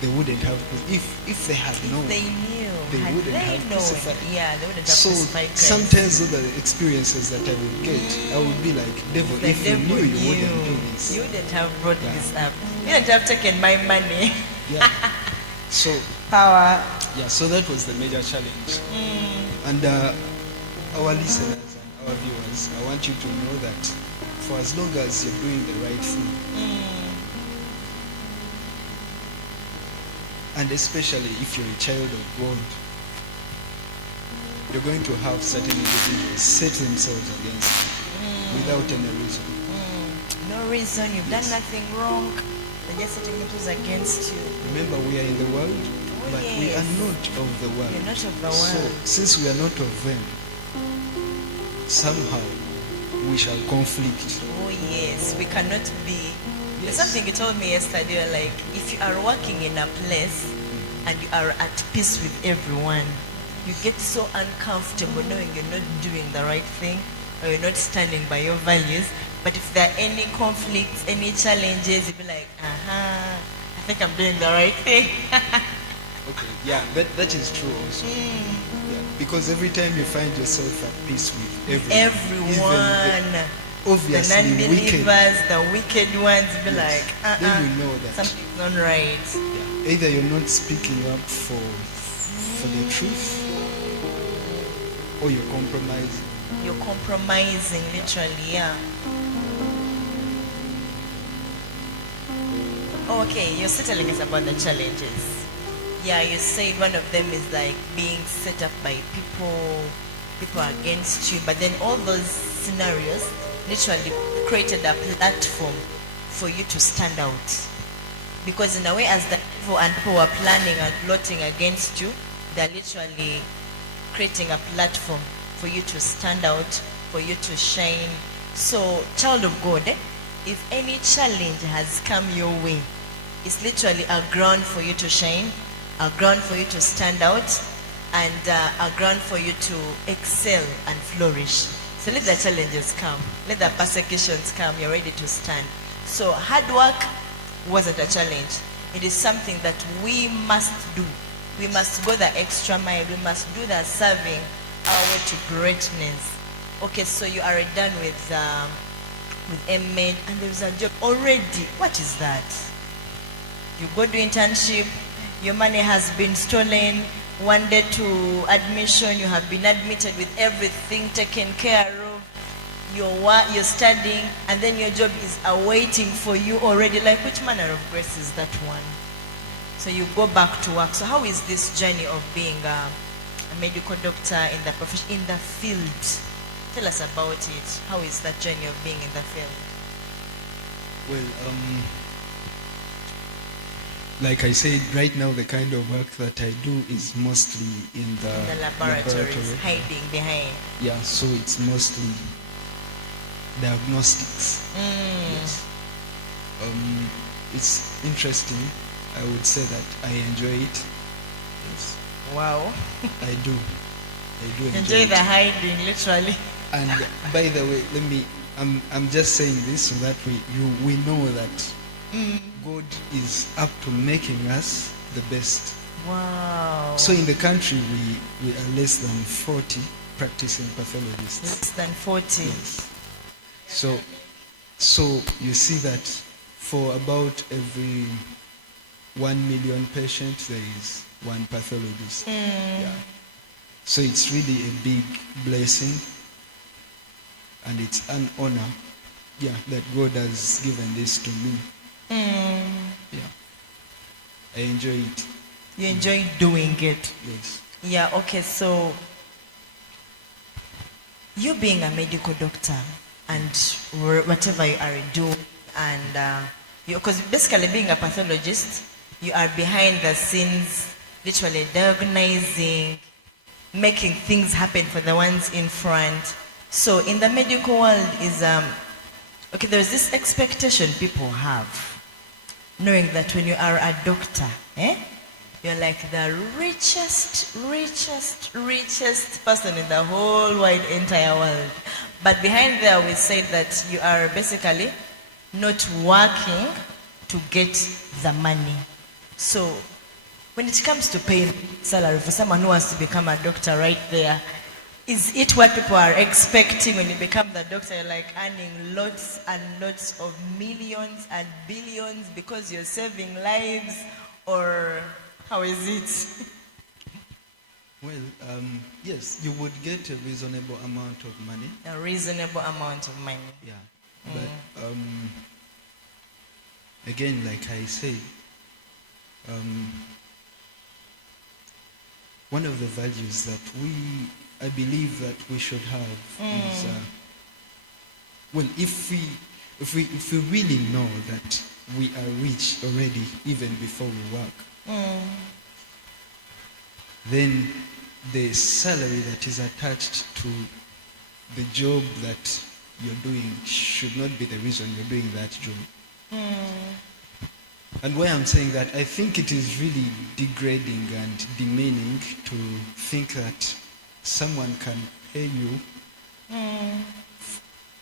they wouldn't have, if they had known, They knew. they Had wouldn't they have known, crucified. yeah, they wouldn't have So crucified Christ. sometimes all the experiences that I would get, I would be like, devil, The if you devil knew, you wouldn't do this. You wouldn't have brought Yeah. this up. You wouldn't have taken my money. Yeah. So Power. yeah, so that was the major challenge. And our listeners and our viewers, I want you to know that for as long as you're doing the right thing, and especially if you're a child of God, you're going to have certain individuals set themselves against you without any reason. No reason. You've Yes. done nothing wrong. They're just setting themselves against you. Remember, we are in the world, Oh, but we are yes. not of the world. You're not of the So, world. since we are not of them, somehow we shall conflict. Oh yes, we cannot be. There's Yes. something you told me yesterday. You're like, if you are working in a place and you are at peace with everyone, you get so uncomfortable knowing you're not doing the right thing or you're not standing by your values. But if there are any conflicts, any challenges, you'll be like, I think I'm doing the right thing. Okay, yeah, that is true also. Yeah, because every time you find yourself at peace with everyone, Everyone. even The obviously wicked, non-believers, the wicked ones, be Yes. like, then you know that something's not right. yeah, either you're not speaking up for the truth, or you're compromising. You're compromising, literally, yeah. Oh, okay, you're settling is about the challenges. Yeah, you said one of them is like being set up by people against you, but then all those scenarios literally created a platform for you to stand out. Because in a way, as the devil and people were planning and plotting against you, they're literally creating a platform for you to stand out, for you to shine. So, child of God, if any challenge has come your way, it's literally a ground for you to shine, a ground for you to stand out, and a ground for you to excel and flourish. So let the challenges come, let the persecutions come, you're ready to stand. So hard work wasn't a challenge. It is something that we must do. We must go the extra mile. We must do the serving our way to greatness. Okay, so you are done with M-Med and there's a job already. What is that? You go to internship, your money has been stolen, one day to admission, you have been admitted with everything taken care of, you're studying, and then your job is awaiting for you already. Like, which manner of grace is that one? So you go back to work. So how is this journey of being a medical doctor in the profession, in the field. Tell us about it. How is that journey of being in the field? Well, like I said, right now the kind of work that I do is mostly in the, The laboratories, laboratory. hiding behind. Yeah, so it's mostly diagnostics. Yes. It's interesting. I would say that I enjoy it. Yes, Wow. I do. I do Enjoy it. the hiding, literally. And by the way, I'm just saying this so that we know that God is up to making us the best. Wow. So in the country, we are less than 40 practicing pathologists. Less than 40. Yes. So you see that for about every 1 million patients, there is one pathologist. Yeah. So it's really a big blessing, and it's an honor, yeah, that God has given this to me. Yeah, I enjoy it. You enjoy doing it. Yes. Yeah, okay, so you being a medical doctor and whatever you are doing, and because basically being a pathologist, you are behind the scenes, literally diagnosing, making things happen for the ones in front. So in the medical world is okay, there's this expectation people have, knowing that when you are a doctor, you're like the richest person in the whole wide entire world. But behind there, we say that you are basically not working to get the money. So when it comes to paying salary for someone who wants to become a doctor right there, is it what people are expecting when you become the doctor? You're like earning lots and lots of millions and billions because you're saving lives, or how is it? Well, yes, you would get a reasonable amount of money. A reasonable amount of money. Yeah, but again, like I said, one of the values that I believe that we should have is, well, if we really know that we are rich already, even before we work, then the salary that is attached to the job that you're doing should not be the reason you're doing that job. And why I'm saying that, I think it is really degrading and demeaning to think that someone can pay you.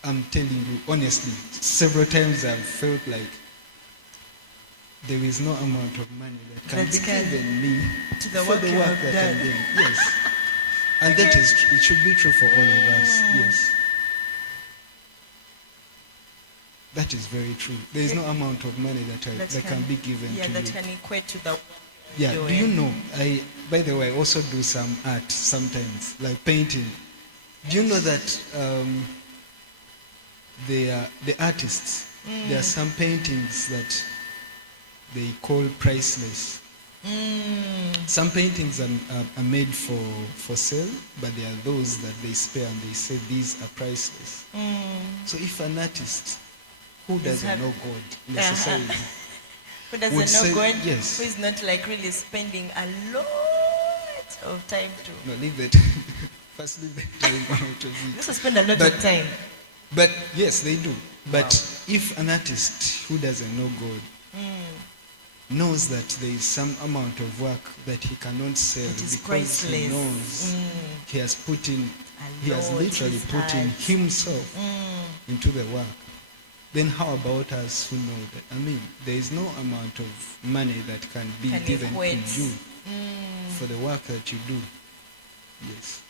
I'm telling you honestly, several times I've felt like there is no amount of money that can be given me to the for work the you work have that I'm done. doing. Yes. And that is, it should be true for all of us. Yes. That is very true. There is no amount of money that can be given to that you. can equate to the work Yeah, you're do you doing. know, by the way, I also do some art sometimes, like painting. Do you know that the artists, there are some paintings that they call priceless. Some paintings are made for sale, but there are those that they spare and they say these are priceless. So if an artist who doesn't know God necessarily, Who doesn't would know say- God, yes. who is not like really spending a lot of time to. no, leave that. First, leave that time out of it. This will spend a lot But- of time. But yes, they do. But if an artist who doesn't know God knows that there is some amount of work that he cannot sell It is because he priceless. knows he has put in, A he has lot literally is put in hard. himself into the work. Then how about us who know that? I mean, there is no amount of money that can be Can given equate. to you for the work that you do. Yes.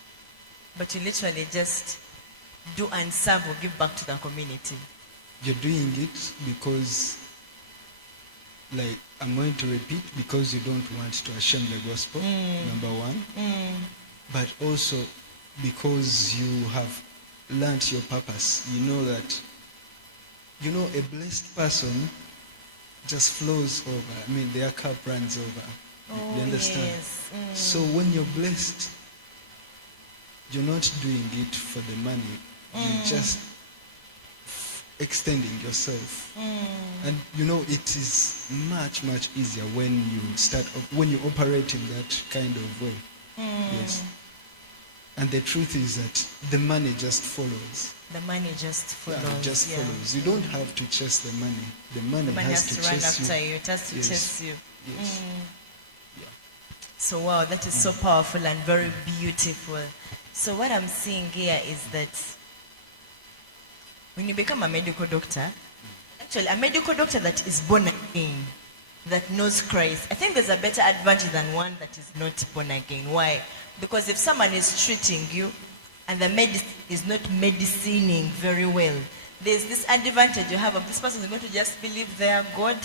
But you literally just do and serve or give back to the community. You're doing it because, like, I'm going to repeat, because you don't want to shame the gospel, number one. But also because you have learnt your purpose. You know that, a blessed person just flows over. I mean, their cup runs over. You understand? Yes. So when you're blessed, you're not doing it for the money. You're just extending yourself. And you know, it is much, much easier when you operate in that kind of way. Yes. And the truth is that the money just follows. The money just follows. Yeah, it just follows. You don't have to chase the money. The money has to run chase after you. you. It has to chase you. Yes. So wow, that is so powerful and very beautiful. So what I'm seeing here is that when you become a medical doctor, actually a medical doctor that is born again, that knows Christ, I think there's a better advantage than one that is not born again. Why? Because if someone is treating you and the medicine is not medicining very well, there's this advantage you have of this person is going to just believe their God,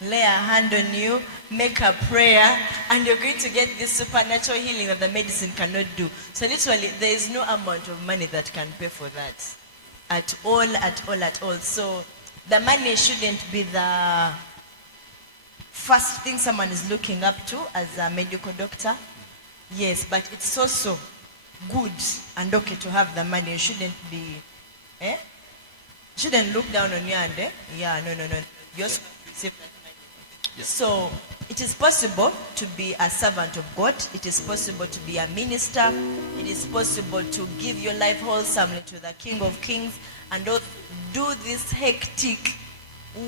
lay a hand on you, make a prayer, and you're going to get this supernatural healing that the medicine cannot do. So literally, there is no amount of money that can pay for that. At all, at all, at all. So the money shouldn't be the first thing someone is looking up to as a medical doctor. Yes, but it's also good and okay to have the money. You shouldn't be, shouldn't look down on you and, yeah, no. You also save that money. So it is possible to be a servant of God. It is possible to be a minister. It is possible to give your life wholesomely to the King of Kings and do this hectic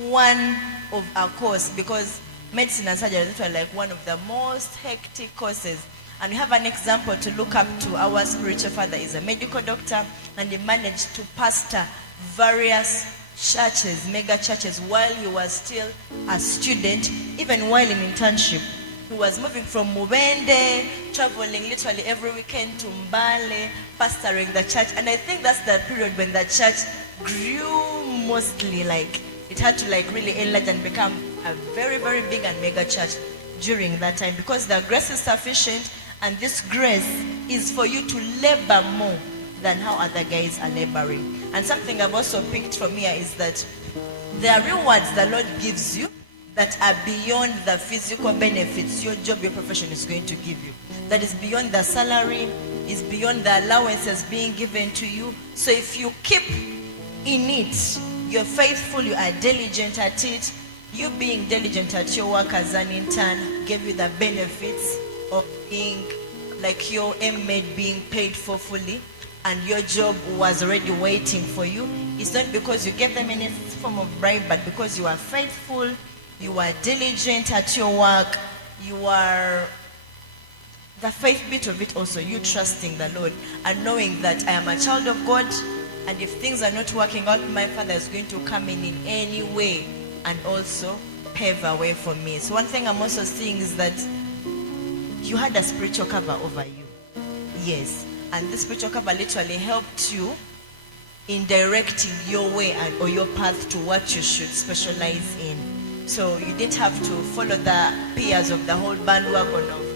one of a course, because medicine and surgery is like one of the most hectic courses. And we have an example to look up to. Our spiritual father is a medical doctor, and he managed to pastor various churches, mega churches, while he was still a student, even while in internship. He was moving from Mubende, traveling literally every weekend to Mbale, pastoring the church. And I think that's the period when the church grew mostly, like it had to like really enlarge and become a very, very big and mega church during that time, because the grace is sufficient, and this grace is for you to labor more than how other guys are laboring. And something I've also picked from here is that there are rewards the Lord gives you that are beyond the physical benefits your job, your profession is going to give you. That is beyond the salary, is beyond the allowances being given to you. So if you keep in it, you're faithful, you are diligent at it, you being diligent at your work as an intern gave you the benefits of being like your mate being paid for fully, and your job was already waiting for you. It's not because you gave them any form of bribe, but because you are faithful, you are diligent at your work, you are the faith bit of it also, you trusting the Lord and knowing that I am a child of God, and if things are not working out, my Father is going to come in any way and also pave a way for me. So one thing I'm also seeing is that you had a spiritual cover over you. Yes. And this spiritual cover literally helped you in directing your way or your path to what you should specialize in. So you didn't have to follow the peers of the whole bandwagon of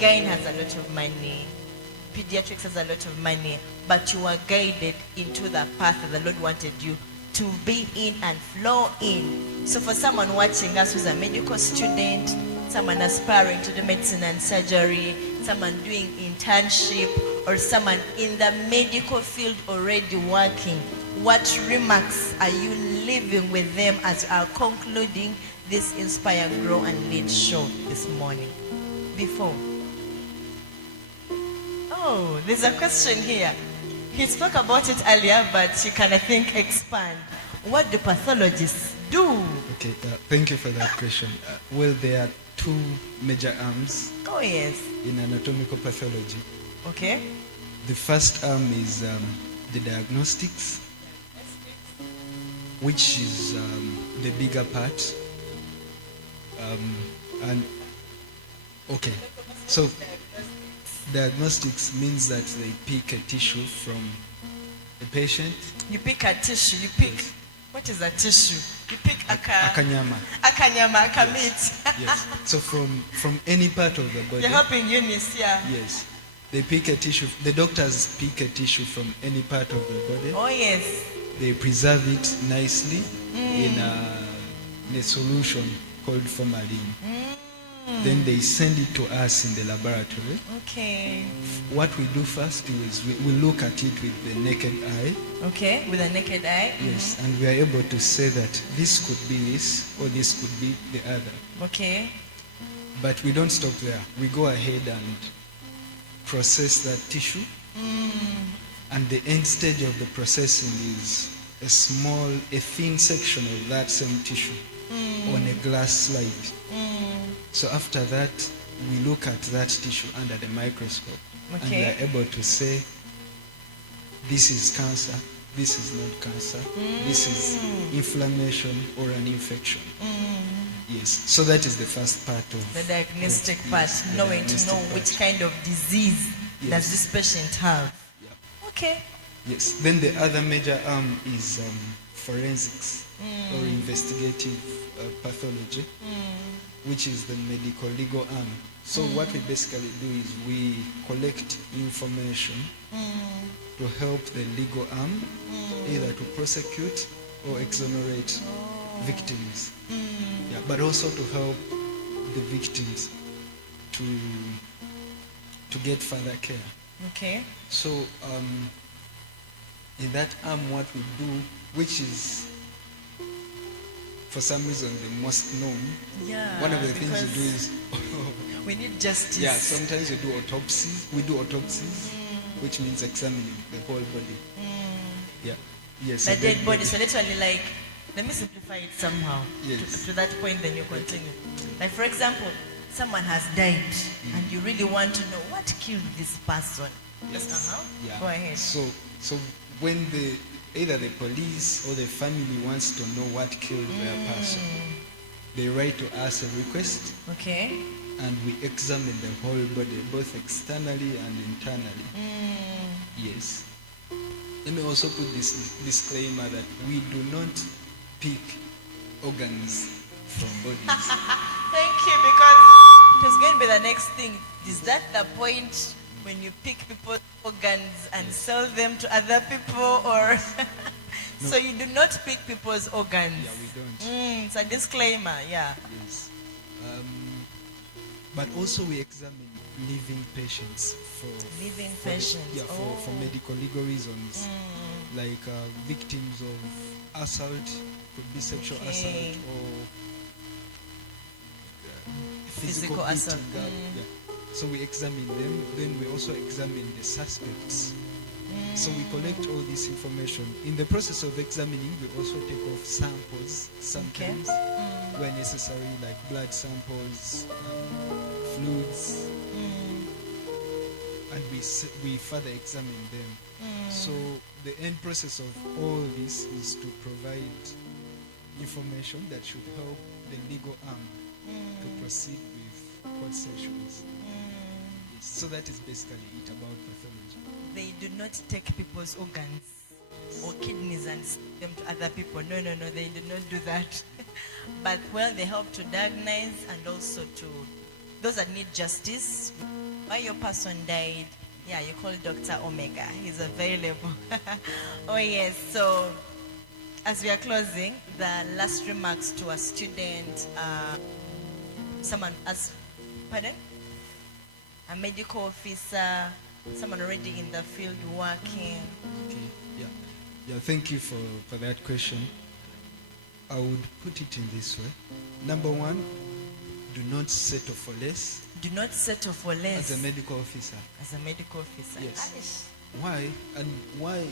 Gain has a lot of money, pediatrics has a lot of money, but you were guided into the path that the Lord wanted you to be in and flow in. So for someone watching us who's a medical student, someone aspiring to do medicine and surgery, someone doing internship, or someone in the medical field already working, what remarks are you leaving with them as you are concluding this Inspire, Grow and Lead show this morning? Before. Oh, there's a question here. He spoke about it earlier, but you can, I think, expand. What do pathologists do? Okay, thank you for that question. Well, there are two major arms in anatomical pathology. Okay. The first arm is the diagnostics, which is the bigger part. So diagnostics means that they pick a tissue from the patient. You pick a tissue. You pick, yes. What is a tissue? You pick akanyama. Akanyama, Yes. Yes. So from any part of the body. You're helping Eunice, yeah. Yes. They pick a tissue. The doctors pick a tissue from any part of the body. Oh yes. They preserve it nicely in a solution called formalin. Then they send it to us in the laboratory. Okay. What we do first is we look at it with the naked eye. Okay, with a naked eye. Yes, and we are able to say that this could be this or this could be the other. Okay. But we don't stop there. We go ahead and process that tissue. And the end stage of the processing is a thin section of that same tissue on a glass slide. So after that, we look at that tissue under the microscope. And we are able to say, this is cancer, this is not cancer, this is inflammation or an infection. Yes, so that is the first part of the diagnostic part, yes, the knowing to diagnostic know part. which kind of disease Yes. does this patient have. Yeah. Okay. Yes, then the other major arm is forensics or investigative pathology, which is the medical legal arm. So what we basically do is we collect information to help the legal arm either to prosecute or exonerate victims. Yeah, but also to help the victims to get further care. Okay. So in that arm, what we do, which is for some reason the most known, Yeah. one of the things we do because is we need justice. yeah, sometimes we do autopsies. We do autopsies, which means examining the whole body. Yeah. Yes. The a dead body. So literally, like, let me simplify it somehow. Yes. To that point, then you continue. Like, for example, someone has died, and you really want to know what killed this person. Yes. Yeah. Go ahead. So when either the police or the family wants to know what killed their person, they write to us a request, Okay. and we examine the whole body, both externally and internally. Yes. Let me also put this disclaimer that we do not pick organs from bodies. Thank you, because it was going to be the next thing. Is that the point when you pick people's organs and sell them to other people, or so you do not pick people's organs? Yeah, we don't. It's a disclaimer. Yeah. Yes. But also we examine living patients for Living for the- patients. yeah, for medical legal reasons, like victims of assault, could be sexual Okay. assault or physical Physical assault. beating up, yeah. So we examine them. Then we also examine the suspects. So we collect all this information. In the process of examining, we also take off samples sometimes where necessary, like blood samples, fluids, and we further examine them. So the end process of all this is to provide information that should help the legal arm to proceed with court sessions. Yes. So that is basically it about pathology. They do not take people's organs or kidneys and sell them to other people. No, they do not do that. But, well, they help to diagnose and also to those that need justice. Why your person died, yeah, you call Dr. Omega. He's available. Oh, yes. So, as we are closing, the last remarks to a student, someone as, pardon? A medical officer, someone already in the field working. Okay. Yeah. Thank you for that question. I would put it in this way. Number one, do not settle for less. Do not settle for less As a medical officer. as a medical officer. Yes. Why? And why?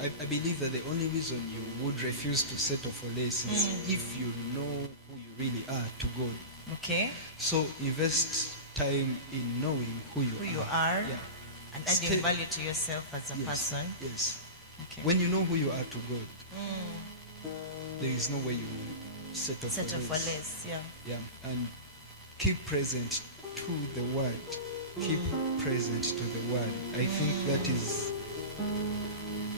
I believe that the only reason you would refuse to settle for less is if you know who you really are to God. Okay. So invest time in knowing who you are. Yeah. And adding Stay- value to yourself as a person. Yes. Okay. When you know who you are to God, there is no way you will settle Settle for less, yeah. Yeah, and keep present to the word. Keep present to the word. I think that is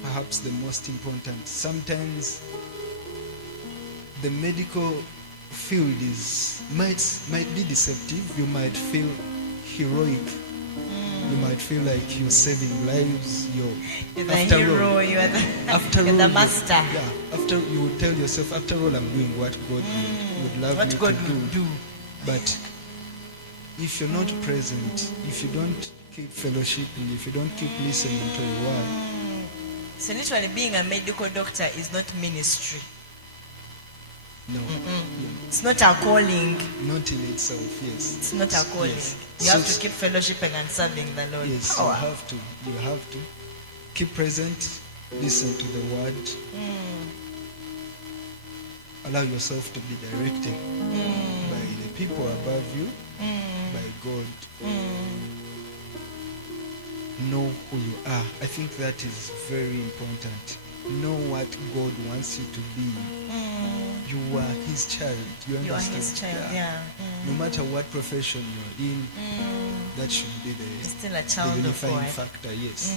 perhaps the most important. Sometimes the medical field might be deceptive. You might feel heroic. You might feel like you're saving lives. You're the hero, you are the, you're the master. After you would tell yourself, after all, I'm doing what God would love What me God to would do. But if you're not present, if you don't keep fellowshipping, if you don't keep listening to the word, So literally being a medical doctor is not ministry. no, It's not a calling. not in itself, yes. It's not a calling. Yes. You have So- to keep fellowshipping and serving the Lord. Yes, Power. you have to. Keep present, listen to the word. Allow yourself to be directed by the people above you, by God. Know who you are. I think that is very important. Know what God wants you to be. You are His child. You You are understand? His child, yeah. No matter what profession you're in, that should be the Still a the child of unifying God. factor, yes.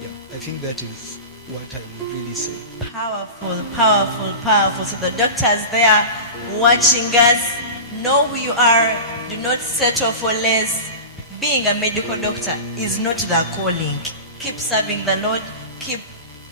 Yeah, I think that is what I would really say. Powerful, powerful, powerful. So the doctors there watching us, know who you are. Do not settle for less. Being a medical doctor is not the calling. Keep serving the Lord. Keep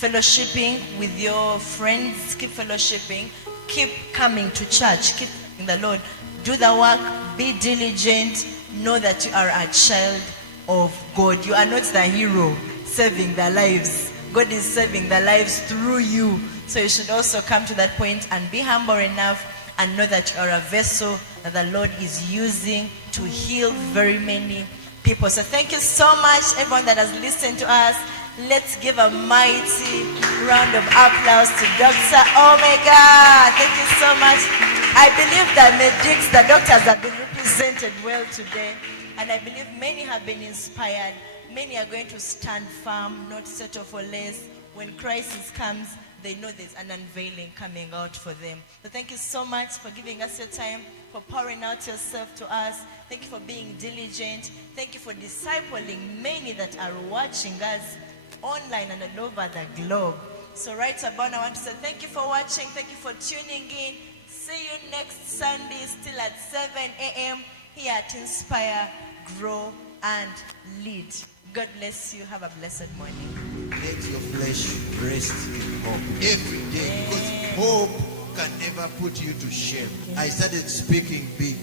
fellowshipping with your friends. Keep fellowshipping. Keep coming to church. Keep serving the Lord. Do the work. Be diligent. Know that you are a child of God. You are not the hero saving the lives. God is saving the lives through you. So you should also come to that point and be humble enough and know that you are a vessel that the Lord is using to heal very many people. So thank you so much, everyone that has listened to us. Let's give a mighty round of applause to Dr. Omega. Thank you so much. I believe that the doctors have been represented well today. And I believe many have been inspired. Many are going to stand firm, not settle for less. When crisis comes, they know there's an unveiling coming out for them. So thank you so much for giving us your time, for pouring out yourself to us. Thank you for being diligent. Thank you for discipling many that are watching us online and all over the globe. So right about now, I want to say thank you for watching. Thank you for tuning in. See you next Sunday, still at 7 a.m. here at Inspire, Grow, and Lead. God bless you. Have a blessed morning. Let your flesh rest in hope every day, because hope can never put you to shame. I started speaking big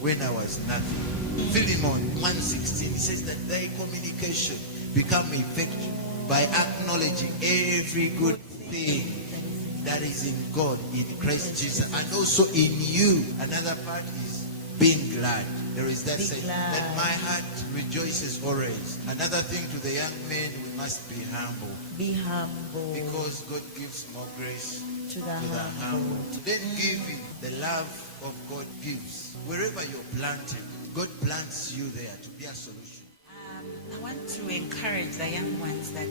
when I was nothing. Philemon 1:16, he says that thy communication become effective by acknowledging every good thing that is in God, in Christ Jesus, and also in you. Another part is being glad. There is that Be saying glad. that my heart rejoices always. Another thing to the young men, we must be humble, Be humble because God gives more grace to the to the humble. humble. Then giving, the love of God gives. Wherever you're planted, God plants you there to be a solution. I want to encourage the young ones that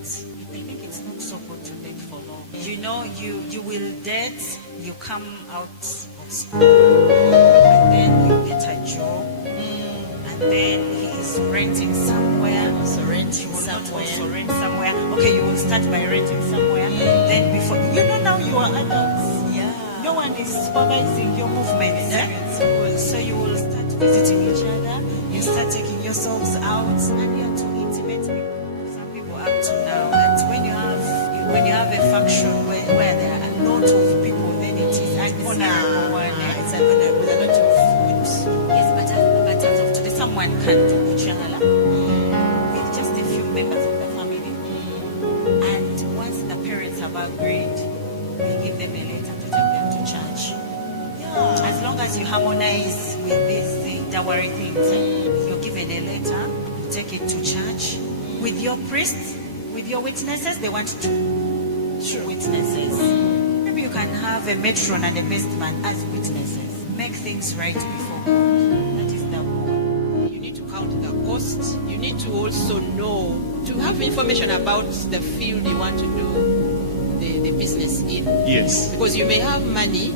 they think it's not so good to date for long. You know, you will date, you come out of school, and then you get a job, and then he is renting somewhere. Also renting You will not somewhere. also rent somewhere. Okay, you will start by renting somewhere. Then before, now you are adults. Yeah. No one is supervising your movements. So you will start visiting each other. You start taking yourselves out, and you're too intimate. Some people up to now that when you have a function where there are a lot of people, then it is an honorable one. It's an honor with a lot of food. Yes, but as of today, someone can do Uchala with just a few members of the family. And once the parents have agreed, we give them a letter to take them to church. Yeah. As long as you harmonize with these dowry things, you're given a letter, you take it to church with your priests, with your witnesses. They want two witnesses. Maybe you can have a matron and a best man as witnesses. Make things right before God. That is the goal. You need to count the cost. You need to also know, to have information about the field you want to do the business in. Yes. Because you may have money,